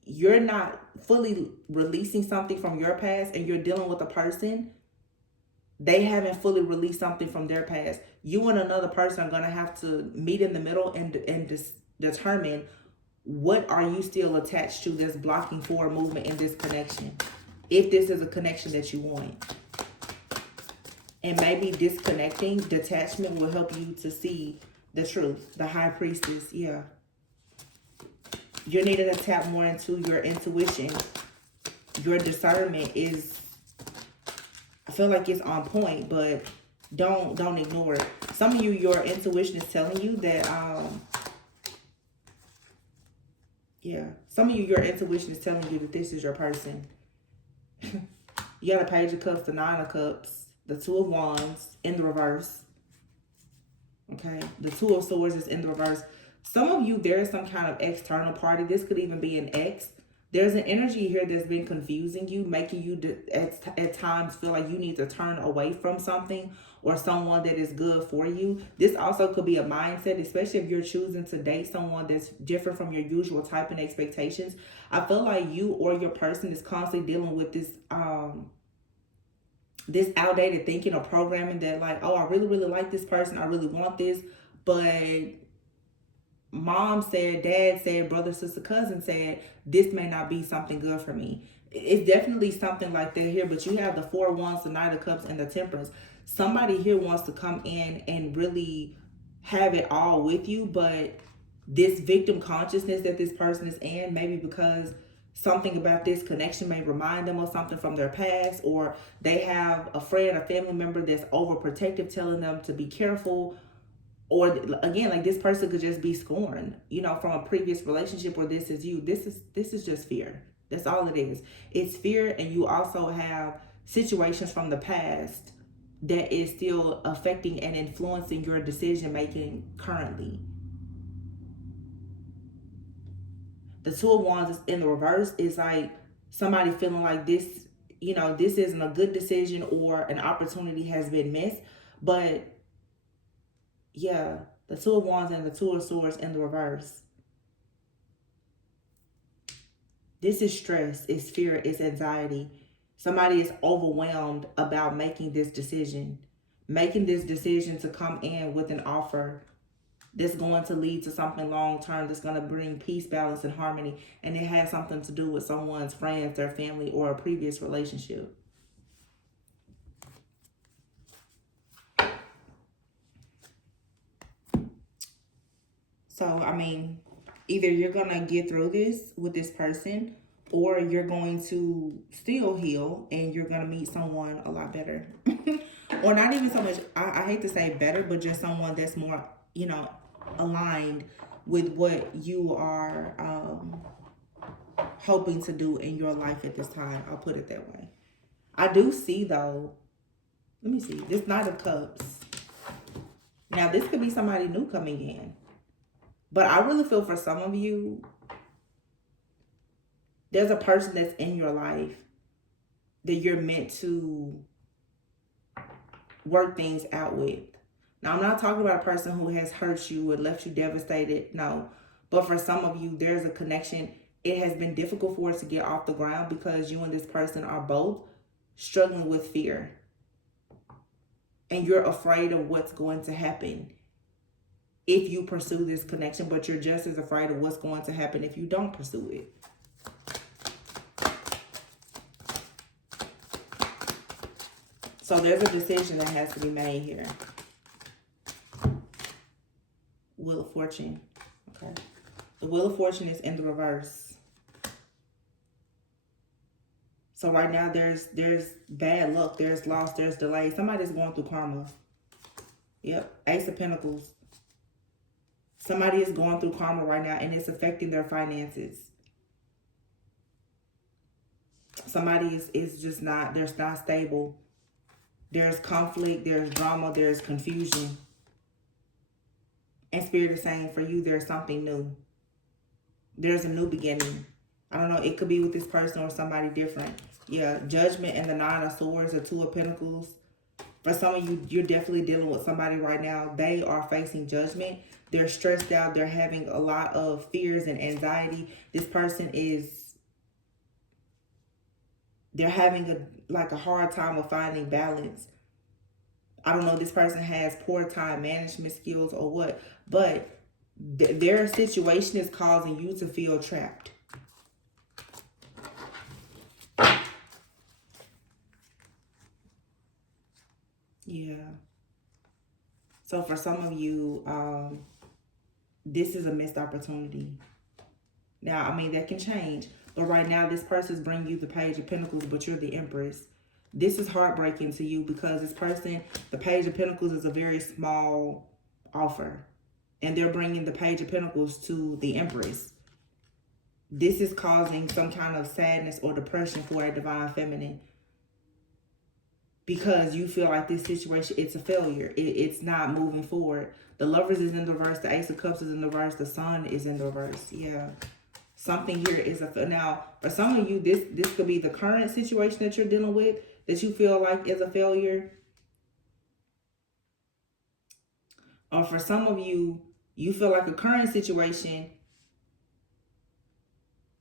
you're not fully releasing something from your past, and you're dealing with a person. They haven't fully released something from their past. You and another person are going to have to meet in the middle and determine what are you still attached to that's blocking forward movement in this connection. If this is a connection that you want. And maybe disconnecting, detachment will help you to see the truth. The High Priestess, yeah. You're needing to tap more into your intuition. Your discernment is, I feel like it's on point, but don't ignore it. Some of you, your intuition is telling you that, yeah. Some of you, your intuition is telling you that this is your person. You got a Page of Cups, the Nine of Cups, the Two of Wands in the reverse. Okay. The Two of Swords is in the reverse. Some of you, there is some kind of external party. This could even be an ex. There's an energy here that's been confusing you, making you at times feel like you need to turn away from something or someone that is good for you. This also could be a mindset, especially if you're choosing to date someone that's different from your usual type and expectations. I feel like you or your person is constantly dealing with this this outdated thinking or programming that like, oh, I really, really like this person. I really want this. But mom said, dad said, brother, sister, cousin said, this may not be something good for me. It's definitely something like that here, but you have the Four of Wands, the Knight of Cups, and the Temperance. Somebody here wants to come in and really have it all with you, but this victim consciousness that this person is in, maybe because something about this connection may remind them of something from their past, or they have a friend, a family member that's overprotective, telling them to be careful. Or again, like this person could just be scorned, you know, from a previous relationship where this is you. This is just fear. That's all it is. It's fear, and you also have situations from the past that is still affecting and influencing your decision making currently. The Two of Wands is in the reverse is like somebody feeling like this, you know, this isn't a good decision or an opportunity has been missed. But yeah, the Two of Wands and the Two of Swords in the reverse. This is stress, it's fear, it's anxiety. Somebody is overwhelmed about making this decision. Making this decision to come in with an offer that's going to lead to something long term, that's going to bring peace, balance, and harmony. And it has something to do with someone's friends, their family, or a previous relationship. So, I mean, either you're going to get through this with this person, or you're going to still heal and you're going to meet someone a lot better. Or not even so much, I hate to say better, but just someone that's more, you know, aligned with what you are hoping to do in your life at this time. I'll put it that way. I do see, though, let me see, this Knight of Cups. Now, this could be somebody new coming in. But I really feel for some of you, there's a person that's in your life that you're meant to work things out with. Now, I'm not talking about a person who has hurt you and left you devastated. No. But for some of you, there's a connection. It has been difficult for it to get off the ground because you and this person are both struggling with fear. And you're afraid of what's going to happen if you pursue this connection, but you're just as afraid of what's going to happen if you don't pursue it. So there's a decision that has to be made here. Wheel of Fortune. Okay. The Wheel of Fortune is in the reverse. So right now there's bad luck, there's loss, there's delay. Somebody's going through karma. Yep. Ace of Pentacles. Somebody is going through karma right now and it's affecting their finances. Somebody is just not, they're not stable. There's conflict, there's drama, there's confusion. And Spirit is saying for you, there's something new. There's a new beginning. I don't know, it could be with this person or somebody different. Yeah, Judgment and the Nine of Swords, the Two of Pentacles. For some of you, you're definitely dealing with somebody right now. They are facing judgment. They're stressed out. They're having a lot of fears and anxiety. This person is, they're having a hard time of finding balance. I don't know if this person has poor time management skills or what, but their situation is causing you to feel trapped. Yeah. So for some of you, this is a missed opportunity. Now, I mean, that can change. But right now, this person's bringing you the Page of Pentacles, but you're the Empress. This is heartbreaking to you because this person, the Page of Pentacles is a very small offer. And they're bringing the Page of Pentacles to the Empress. This is causing some kind of sadness or depression for a Divine Feminine. Because you feel like this situation, it's a failure. It's not moving forward. The Lovers is in the reverse. The Ace of Cups is in the reverse. The Sun is in the reverse. Yeah. Something here is a... Now, for some of you, this could be the current situation that you're dealing with that you feel like is a failure. Or for some of you, you feel like a current situation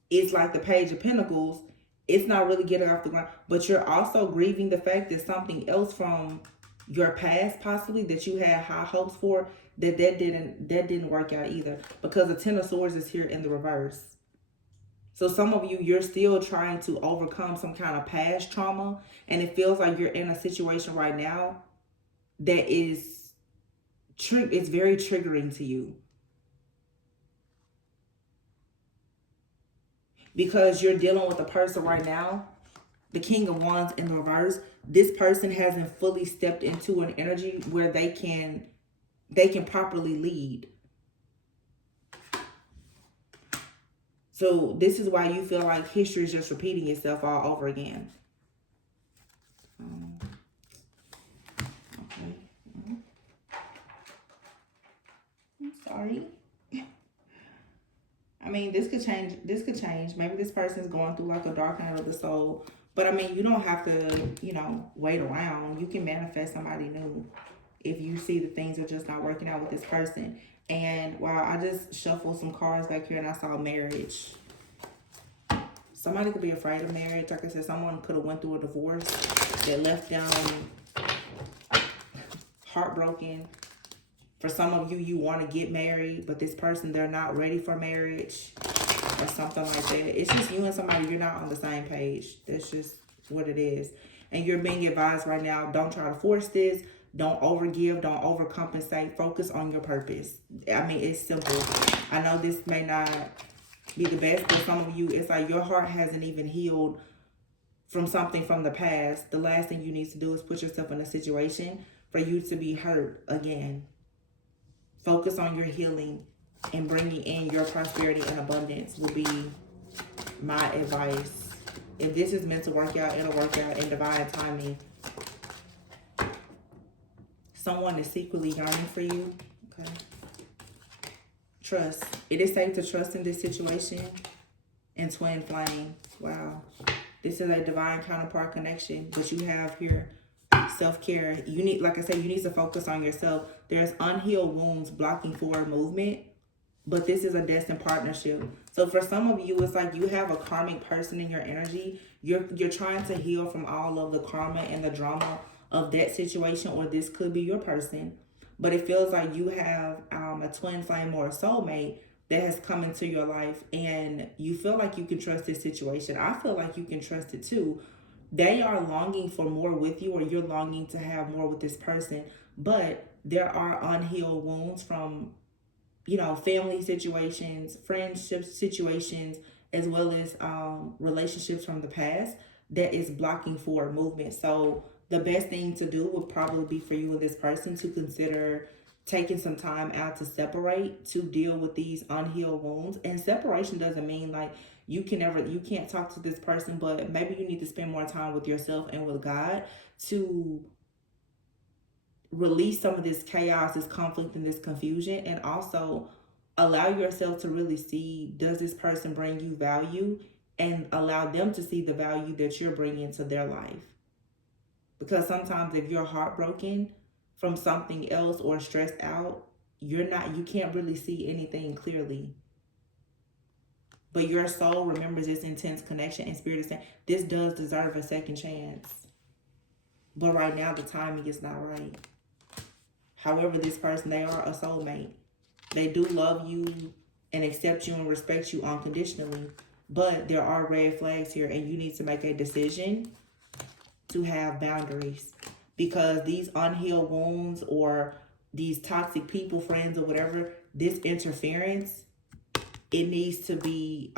is like the Page of Pentacles. It's not really getting off the ground. But you're also grieving the fact that something else from your past, possibly, that you had high hopes for, that didn't work out either. Because the Ten of Swords is here in the reverse. So some of you, you're still trying to overcome some kind of past trauma. And it feels like you're in a situation right now that is... it's very triggering to you. Because you're dealing with a person right now, the King of Wands in the reverse. This person hasn't fully stepped into an energy where they can properly lead. So this is why you feel like history is just repeating itself all over again. Okay. I'm sorry. I mean, this could change. This could change. Maybe this person's going through like a dark night of the soul. But I mean, you don't have to, you know, wait around. You can manifest somebody new if you see that things are just not working out with this person. And wow, I just shuffled some cards back here and I saw marriage. Somebody could be afraid of marriage. Like I said, someone could have went through a divorce that left them heartbroken. For some of you, you want to get married, but this person, they're not ready for marriage or something like that. It's just you and somebody, you're not on the same page. That's just what it is. And you're being advised right now, don't try to force this. Don't overgive. Don't overcompensate. Focus on your purpose. I mean, it's simple. I know this may not be the best, but some of you, it's like your heart hasn't even healed from something from the past. The last thing you need to do is put yourself in a situation for you to be hurt again. Focus on your healing and bringing in your prosperity and abundance will be my advice. If this is meant to work out, it'll work out in divine timing. Someone is secretly yearning for you. Okay. Trust. It is safe to trust in this situation. And twin flame. Wow. This is a divine counterpart connection. But you have here self-care. You need, like I said, you need to focus on yourself. There's unhealed wounds blocking forward movement. But this is a destined partnership. So for some of you, it's like you have a karmic person in your energy. You're trying to heal from all of the karma and the drama of that situation, or this could be your person. But it feels like you have a twin flame or a soulmate that has come into your life, and you feel like you can trust this situation. I feel like you can trust it too. They are longing for more with you, or you're longing to have more with this person, but there are unhealed wounds from, you know, family situations, friendship situations, as well as relationships from the past that is blocking forward movement. So the best thing to do would probably be for you and this person to consider taking some time out to separate, to deal with these unhealed wounds. And separation doesn't mean like you can't talk to this person, but maybe you need to spend more time with yourself and with God to release some of this chaos, this conflict, and this confusion, and also allow yourself to really see, does this person bring you value, and allow them to see the value that you're bringing to their life. Because sometimes if you're heartbroken from something else or stressed out, you can't really see anything clearly. But your soul remembers this intense connection, and spirit is saying, this does deserve a second chance. But right now, the timing is not right. However, this person, they are a soulmate. They do love you and accept you and respect you unconditionally. But there are red flags here, and you need to make a decision to have boundaries. Because these unhealed wounds or these toxic people, friends, or whatever, this interference it needs to be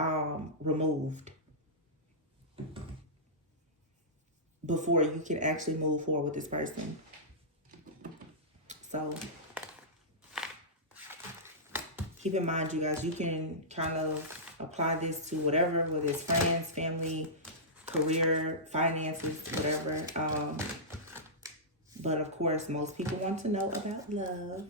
removed before you can actually move forward with this person. So keep in mind, you guys, you can kind of apply this to whatever, whether it's friends, family, career, finances, whatever. But of course, most people want to know about love.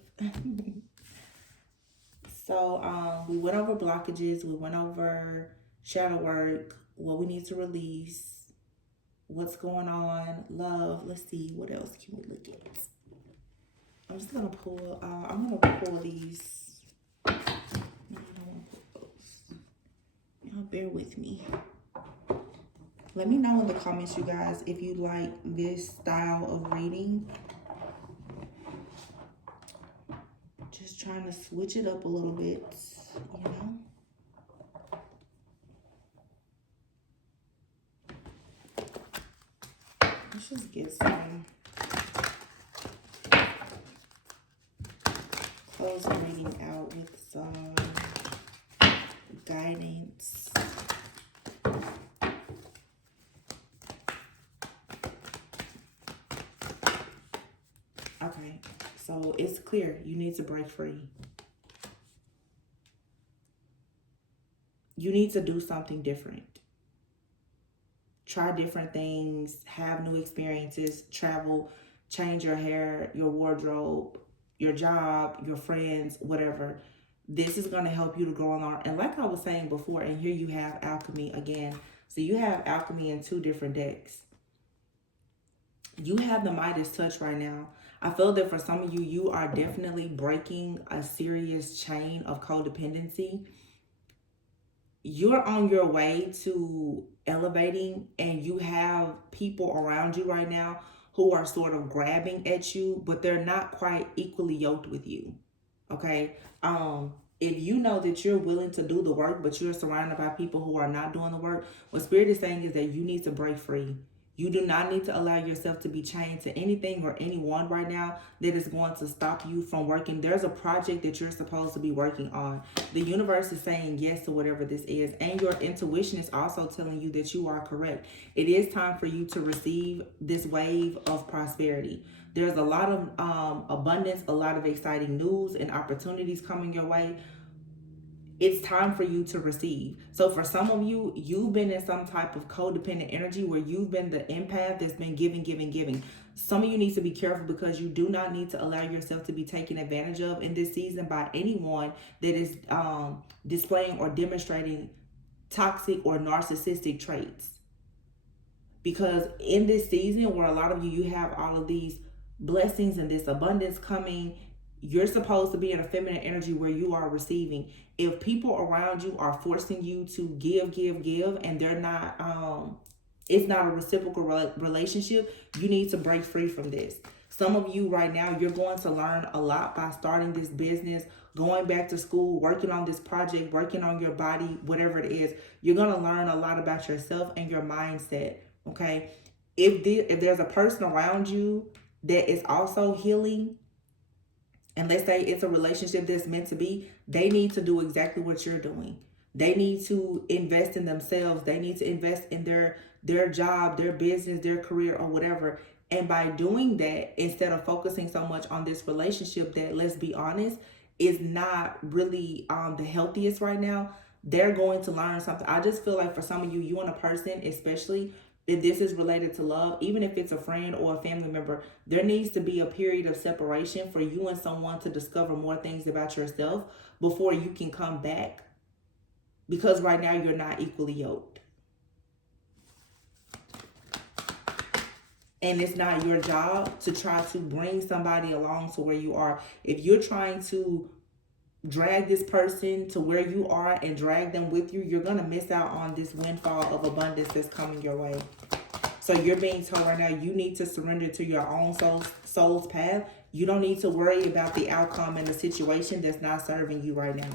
So we went over blockages, we went over shadow work, what we need to release, what's going on, love. Let's see, what else can we look at? I'm just gonna pull. I'm gonna pull these. No, I don't want to pull those. Y'all bear with me. Let me know in the comments, you guys, if you like this style of reading. Just trying to switch it up a little bit, you know. Let's just get some close the reading out with some guidance. Okay, so it's clear you need to break free. You need to do something different. Try different things, have new experiences, travel, change your hair, your wardrobe, your job, your friends, whatever. This is going to help you to grow and learn. And like I was saying before, and here you have alchemy again. So you have alchemy in 2 different decks. You have the Midas touch right now. I feel that for some of you, you are definitely breaking a serious chain of codependency. You're on your way to elevating, and you have people around you right now who are sort of grabbing at you, but they're not quite equally yoked with you. Okay? If you know that you're willing to do the work, but you're surrounded by people who are not doing the work, what Spirit is saying is that you need to break free. You do not need to allow yourself to be chained to anything or anyone right now that is going to stop you from working. There's a project that you're supposed to be working on. The universe is saying yes to whatever this is. And your intuition is also telling you that you are correct. It is time for you to receive this wave of prosperity. There's a lot of abundance, a lot of exciting news and opportunities coming your way. It's time for you to receive. So for some of you, you've been in some type of codependent energy where you've been the empath that's been giving. Some of you need to be careful, because you do not need to allow yourself to be taken advantage of in this season by anyone that is displaying or demonstrating toxic or narcissistic traits. Because in this season where a lot of you have all of these blessings and this abundance coming, you're supposed to be in a feminine energy where you are receiving. If people around you are forcing you to give, and they're not, it's not a reciprocal relationship, you need to break free from this. Some of you right now, you're going to learn a lot by starting this business, going back to school, working on this project, working on your body, whatever it is. You're going to learn a lot about yourself and your mindset, okay? If there's a person around you that is also healing, and let's say it's a relationship that's meant to be, they need to do exactly what you're doing. They need to invest in themselves. They need to invest in their job, their business, their career, or whatever. And by doing that, instead of focusing so much on this relationship that, let's be honest, is not really the healthiest right now, they're going to learn something. I just feel like for some of you, you and a person, especially if this is related to love, even if it's a friend or a family member, there needs to be a period of separation for you and someone to discover more things about yourself before you can come back. Because right now you're not equally yoked. And it's not your job to try to bring somebody along to where you are. If you're trying to drag this person to where you are and drag them with you, you're going to miss out on this windfall of abundance that's coming your way. So you're being told right now, you need to surrender to your own soul's path. You don't need to worry about the outcome and the situation that's not serving you right now.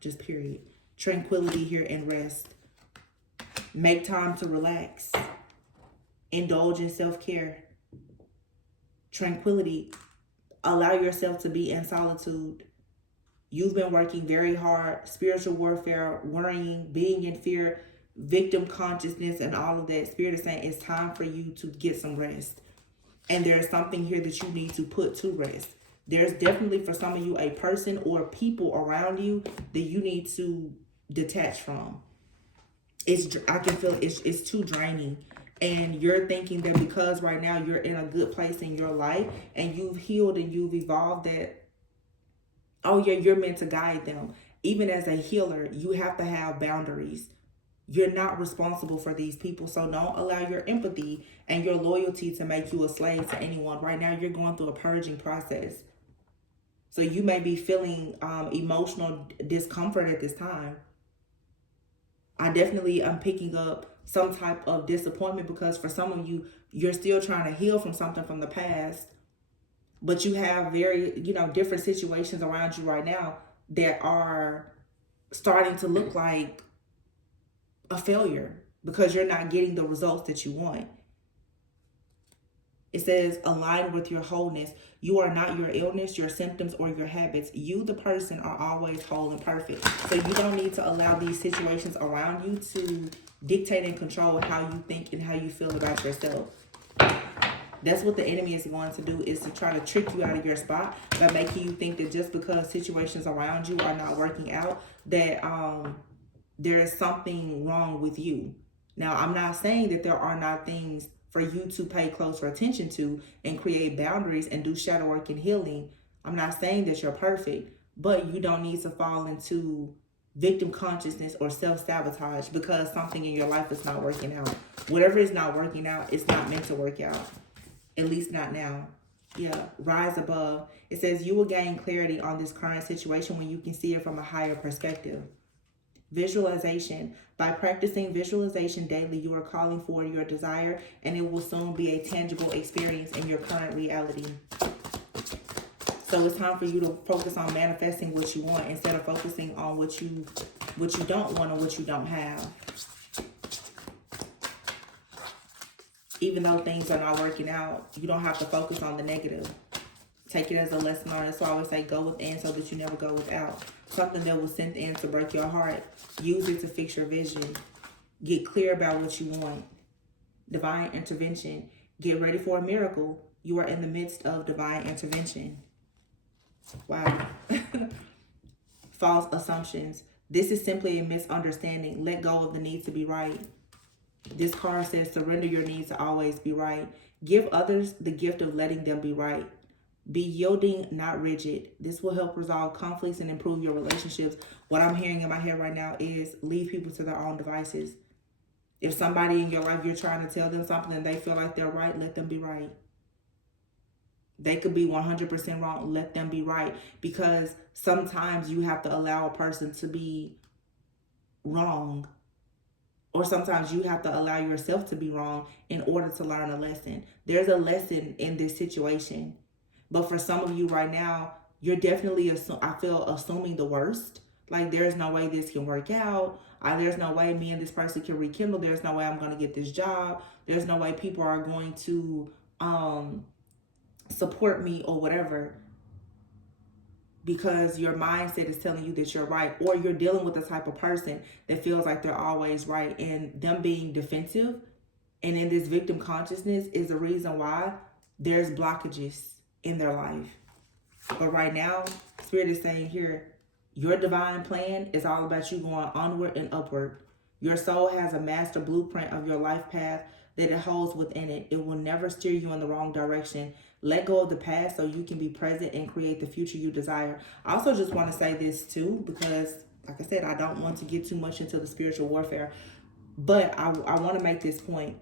Just period. Tranquility here and rest. Make time to relax. Indulge in self-care. Tranquility. Allow yourself to be in solitude. You've been working very hard, spiritual warfare, worrying, being in fear, victim consciousness, and all of that. Spirit is saying it's time for you to get some rest. And there's something here that you need to put to rest. There's definitely for some of you a person or people around you that you need to detach from. I can feel it's too draining. And you're thinking that because right now you're in a good place in your life and you've healed and you've evolved, that, oh yeah, you're meant to guide them. Even as a healer, you have to have boundaries. You're not responsible for these people. So don't allow your empathy and your loyalty to make you a slave to anyone. Right now, you're going through a purging process. So you may be feeling emotional discomfort at this time. I definitely am picking up some type of disappointment because for some of you, you're still trying to heal from something from the past. But you have very, different situations around you right now that are starting to look like a failure because you're not getting the results that you want. It says, align with your wholeness. You are not your illness, your symptoms, or your habits. You, the person, are always whole and perfect. So you don't need to allow these situations around you to dictate and control how you think and how you feel about yourself. That's what the enemy is going to do, is to try to trick you out of your spot by making you think that just because situations around you are not working out, that there is something wrong with you. Now, I'm not saying that there are not things for you to pay closer attention to and create boundaries and do shadow work and healing. I'm not saying that you're perfect, but you don't need to fall into victim consciousness or self-sabotage because something in your life is not working out. Whatever is not working out, it's not meant to work out. At least not now. Yeah, rise above. It says you will gain clarity on this current situation when you can see it from a higher perspective. Visualization. By practicing visualization daily, you are calling for your desire and it will soon be a tangible experience in your current reality. So it's time for you to focus on manifesting what you want instead of focusing on what you don't want or what you don't have. Even though things are not working out, you don't have to focus on the negative. Take it as a lesson learned. That's why I always say go within so that you never go without. Something that was sent in to break your heart, use it to fix your vision. Get clear about what you want. Divine intervention. Get ready for a miracle. You are in the midst of divine intervention. Wow. False assumptions. This is simply a misunderstanding. Let go of the need to be right. This card says surrender your need to always be right. Give others the gift of letting them be right. Be yielding, not rigid. This will help resolve conflicts and improve your relationships. What I'm hearing in my head right now is leave people to their own devices. If somebody in your life, you're trying to tell them something and they feel like they're right, let them be right. They could be 100% wrong. Let them be right. Because sometimes you have to allow a person to be wrong. Or sometimes you have to allow yourself to be wrong in order to learn a lesson. There's a lesson in this situation. But for some of you right now, you're definitely, assuming the worst. Like, there's no way this can work out. There's no way me and this person can rekindle. There's no way I'm going to get this job. There's no way people are going to support me or whatever. Because your mindset is telling you that you're right. Or you're dealing with the type of person that feels like they're always right. And them being defensive and in this victim consciousness is the reason why there's blockages in their life. But right now, Spirit is saying here, your divine plan is all about you going onward and upward. Your soul has a master blueprint of your life path that it holds within it. It will never steer you in the wrong direction. Let go of the past so you can be present and create the future you desire. I also just want to say this too, because like I said, I don't want to get too much into the spiritual warfare, but I want to make this point.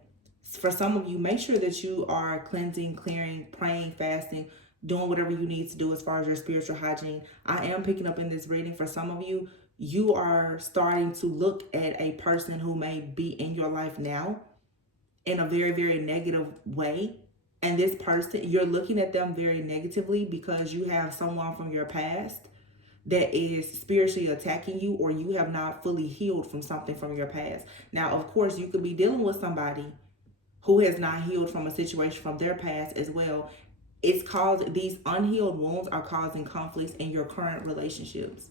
For some of you, make sure that you are cleansing, clearing, praying, fasting, doing whatever you need to do as far as your spiritual hygiene. I am picking up in this reading for some of you, you are starting to look at a person who may be in your life now in a very, very negative way. And this person, you're looking at them very negatively because you have someone from your past that is spiritually attacking you, or you have not fully healed from something from your past. Now, of course, you could be dealing with somebody who has not healed from a situation from their past as well. these unhealed wounds are causing conflicts in your current relationships.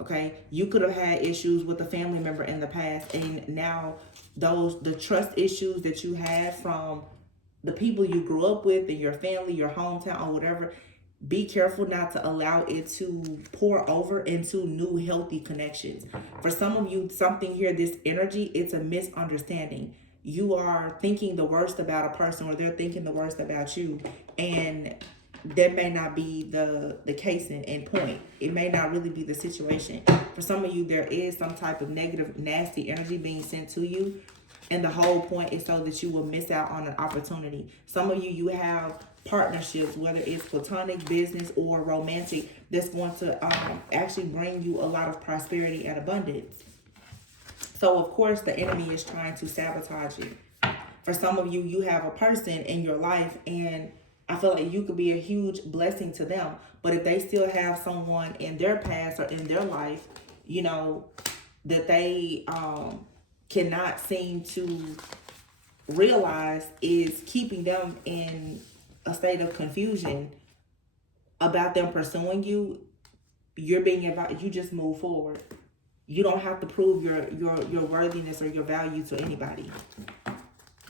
Okay, you could have had issues with a family member in the past, and now the trust issues that you had from the people you grew up with in your family, your hometown, or whatever, be careful not to allow it to pour over into new healthy connections. For some of you, something here, this energy, it's a misunderstanding. You are thinking the worst about a person, or they're thinking the worst about you, and that may not be the case in point. It may not really be the situation. For some of you, there is some type of negative, nasty energy being sent to you, and the whole point is so that you will miss out on an opportunity. Some of you, you have partnerships, whether it's platonic, business, or romantic, that's going to actually bring you a lot of prosperity and abundance. So, of course, the enemy is trying to sabotage you. For some of you, you have a person in your life, and I feel like you could be a huge blessing to them. But if they still have someone in their past or in their life, you know, that they cannot seem to realize is keeping them in a state of confusion about them pursuing you, you're being invited, you just move forward. You don't have to prove your worthiness or your value to anybody.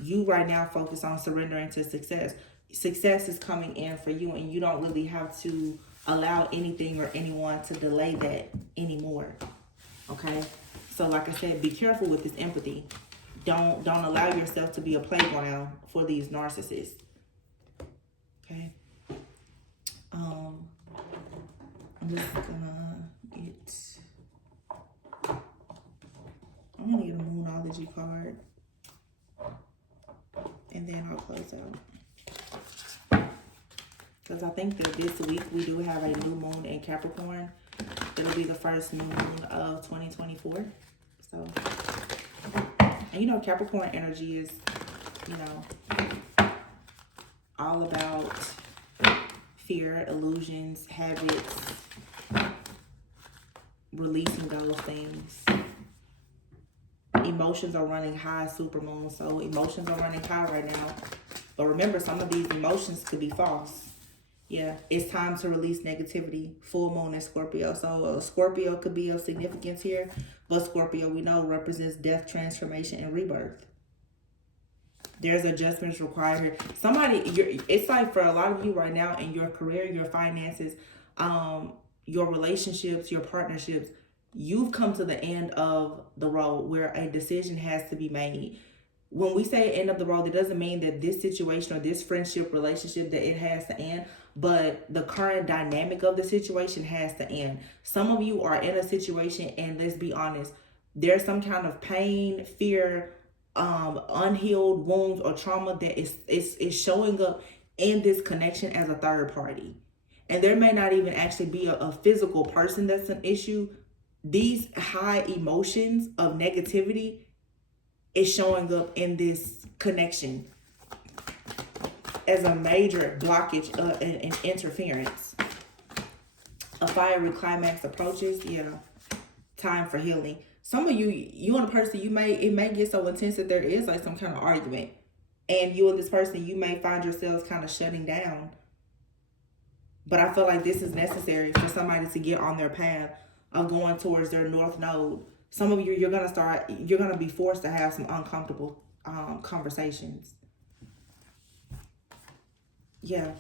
You right now focus on surrendering to success. Success is coming in for you, and you don't really have to allow anything or anyone to delay that anymore. Okay? So like I said, be careful with this empathy. Don't allow yourself to be a playground for these narcissists. Okay? I'm just gonna I'm gonna get a Moonology card, and then I'll close out. Because I think that this week we do have a new moon in Capricorn. It'll be the first new moon of 2024. So, and you know, Capricorn energy is, you know, all about fear, illusions, habits, releasing those things. Emotions are running high, supermoon, so emotions are running high right now. But remember, some of these emotions could be false. Yeah, it's time to release negativity. Full moon in Scorpio. So Scorpio could be of significance here, but Scorpio, we know, represents death, transformation, and rebirth. There's adjustments required here. It's like for a lot of you right now in your career, your finances, your relationships, your partnerships, you've come to the end of the road where a decision has to be made. When we say end of the road, it doesn't mean that this situation or this friendship, relationship, that it has to end, but the current dynamic of the situation has to end. Some of you are in a situation, and let's be honest, there's some kind of pain, fear, unhealed wounds or trauma that is showing up in this connection as a third party. And there may not even actually be a physical person that's an issue. These high emotions of negativity is showing up in this connection as a major blockage and interference. A fiery climax approaches. Yeah, time for healing. Some of you and a person, it may get so intense that there is like some kind of argument, and you and this person, you may find yourselves kind of shutting down. But I feel like this is necessary for somebody to get on their path of going towards their north node. Some of you, you're gonna be forced to have some uncomfortable conversations. Yeah.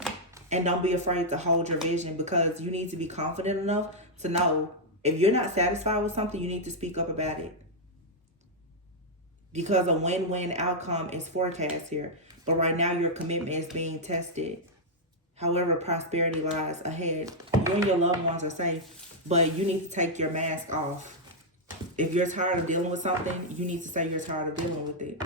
And don't be afraid to hold your vision, because you need to be confident enough to know if you're not satisfied with something, you need to speak up about it. Because a win-win outcome is forecast here. But right now your commitment is being tested. However, prosperity lies ahead. You and your loved ones are safe, but you need to take your mask off. If you're tired of dealing with something, you need to say you're tired of dealing with it.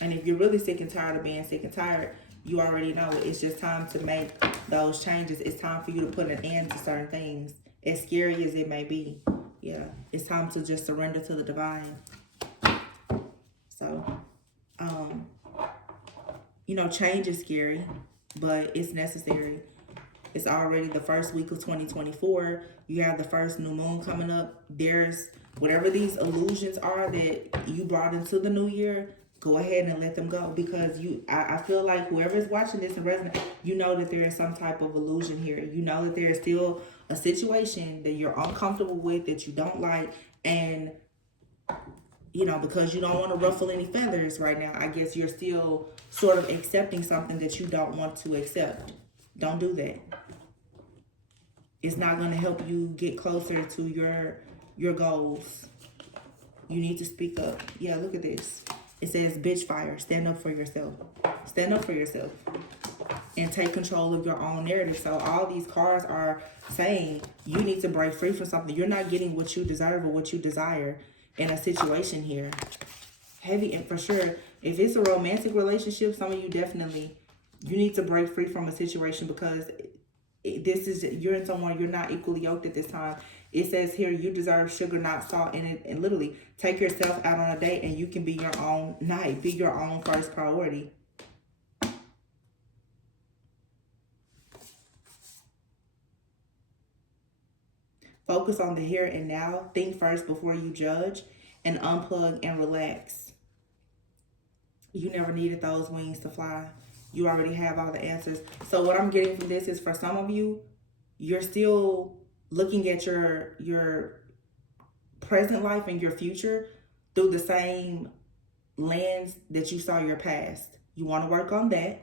And if you're really sick and tired of being sick and tired, you already know it's just time to make those changes. It's time for you to put an end to certain things, as scary as it may be. Yeah, it's time to just surrender to the divine. So, change is scary, but it's necessary. It's already the first week of 2024. You have the first new moon coming up. There's whatever these illusions are that you brought into the new year, go ahead and let them go, because I feel like whoever's watching this and resonate, you know that there is some type of illusion here. You know that there is still a situation that you're uncomfortable with, that you don't like, and you know, because you don't want to ruffle any feathers right now, I guess you're still sort of accepting something that you don't want to accept. Don't do that. It's not going to help you get closer to your goals. You need to speak up. Yeah, look at this. It says, bitch fire. Stand up for yourself. Stand up for yourself. And take control of your own narrative. So all these cards are saying you need to break free from something. You're not getting what you deserve or what you desire in a situation here. Heavy, and for sure, if it's a romantic relationship, some of you definitely, you need to break free from a situation, because this is, you're in someone, you're not equally yoked at this time. It says here, you deserve sugar, not salt. And literally, take yourself out on a date and you can be your own knight. Be your own first priority. Focus on the here and now. Think first before you judge, and unplug and relax. You never needed those wings to fly. You already have all the answers. So what I'm getting from this is, for some of you, you're still looking at your present life and your future through the same lens that you saw your past. You want to work on that,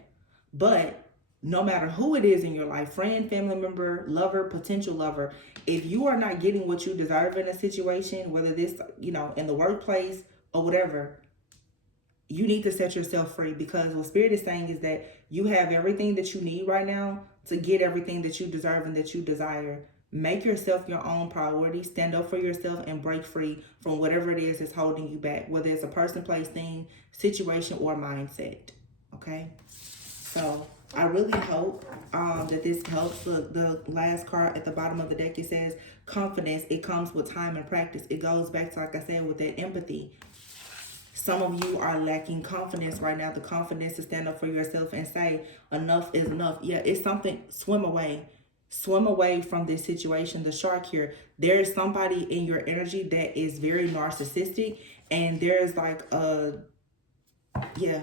but no matter who it is in your life, friend, family member, lover, potential lover, if you are not getting what you deserve in a situation, whether this, you know, in the workplace or whatever, you need to set yourself free, because what Spirit is saying is that you have everything that you need right now to get everything that you deserve and that you desire. Make yourself your own priority. Stand up for yourself and break free from whatever it is that's holding you back, whether it's a person, place, thing, situation, or mindset. Okay? So I really hope that this helps. Look, the last card at the bottom of the deck, it says confidence. It comes with time and practice. It goes back to, like I said, with that empathy. Some of you are lacking confidence right now. The confidence to stand up for yourself and say, enough is enough. Yeah, it's something. Swim away. Swim away from this situation. The shark here. There is somebody in your energy that is very narcissistic. And there's like a, yeah,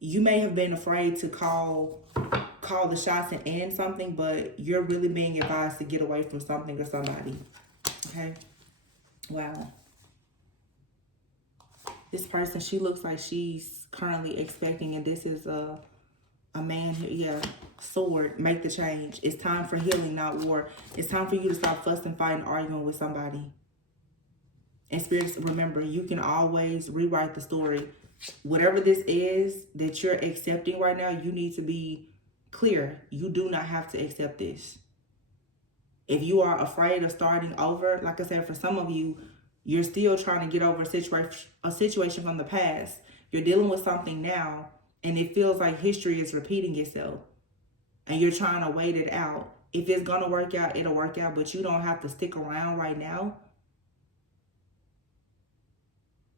you may have been afraid to call the shots and end something, but you're really being advised to get away from something or somebody. Okay? Wow. This person, she looks like she's currently expecting, and this is a man here. Yeah, sword, make the change. It's time for healing, not war. It's time for you to stop fussing, fighting, arguing with somebody. And spirits, remember, you can always rewrite the story. Whatever this is that you're accepting right now, you need to be clear. You do not have to accept this. If you are afraid of starting over, like I said, for some of you, you're still trying to get over a situation from the past. You're dealing with something now, and it feels like history is repeating itself. And you're trying to wait it out. If it's going to work out, it'll work out, but you don't have to stick around right now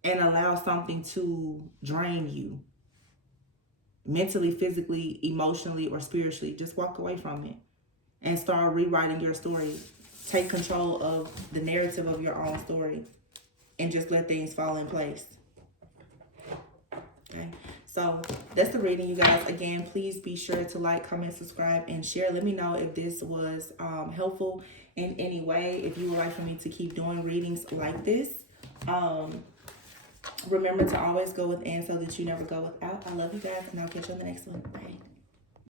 and allow something to drain you. Mentally, physically, emotionally, or spiritually. Just walk away from it and start rewriting your story. Take control of the narrative of your own story and just let things fall in place. Okay, so that's the reading, you guys. Again, please be sure to like, comment, subscribe, and share. Let me know if this was helpful in any way. If you would like for me to keep doing readings like this. Remember to always go within so that you never go without. I love you guys, and I'll catch you on the next one. Bye.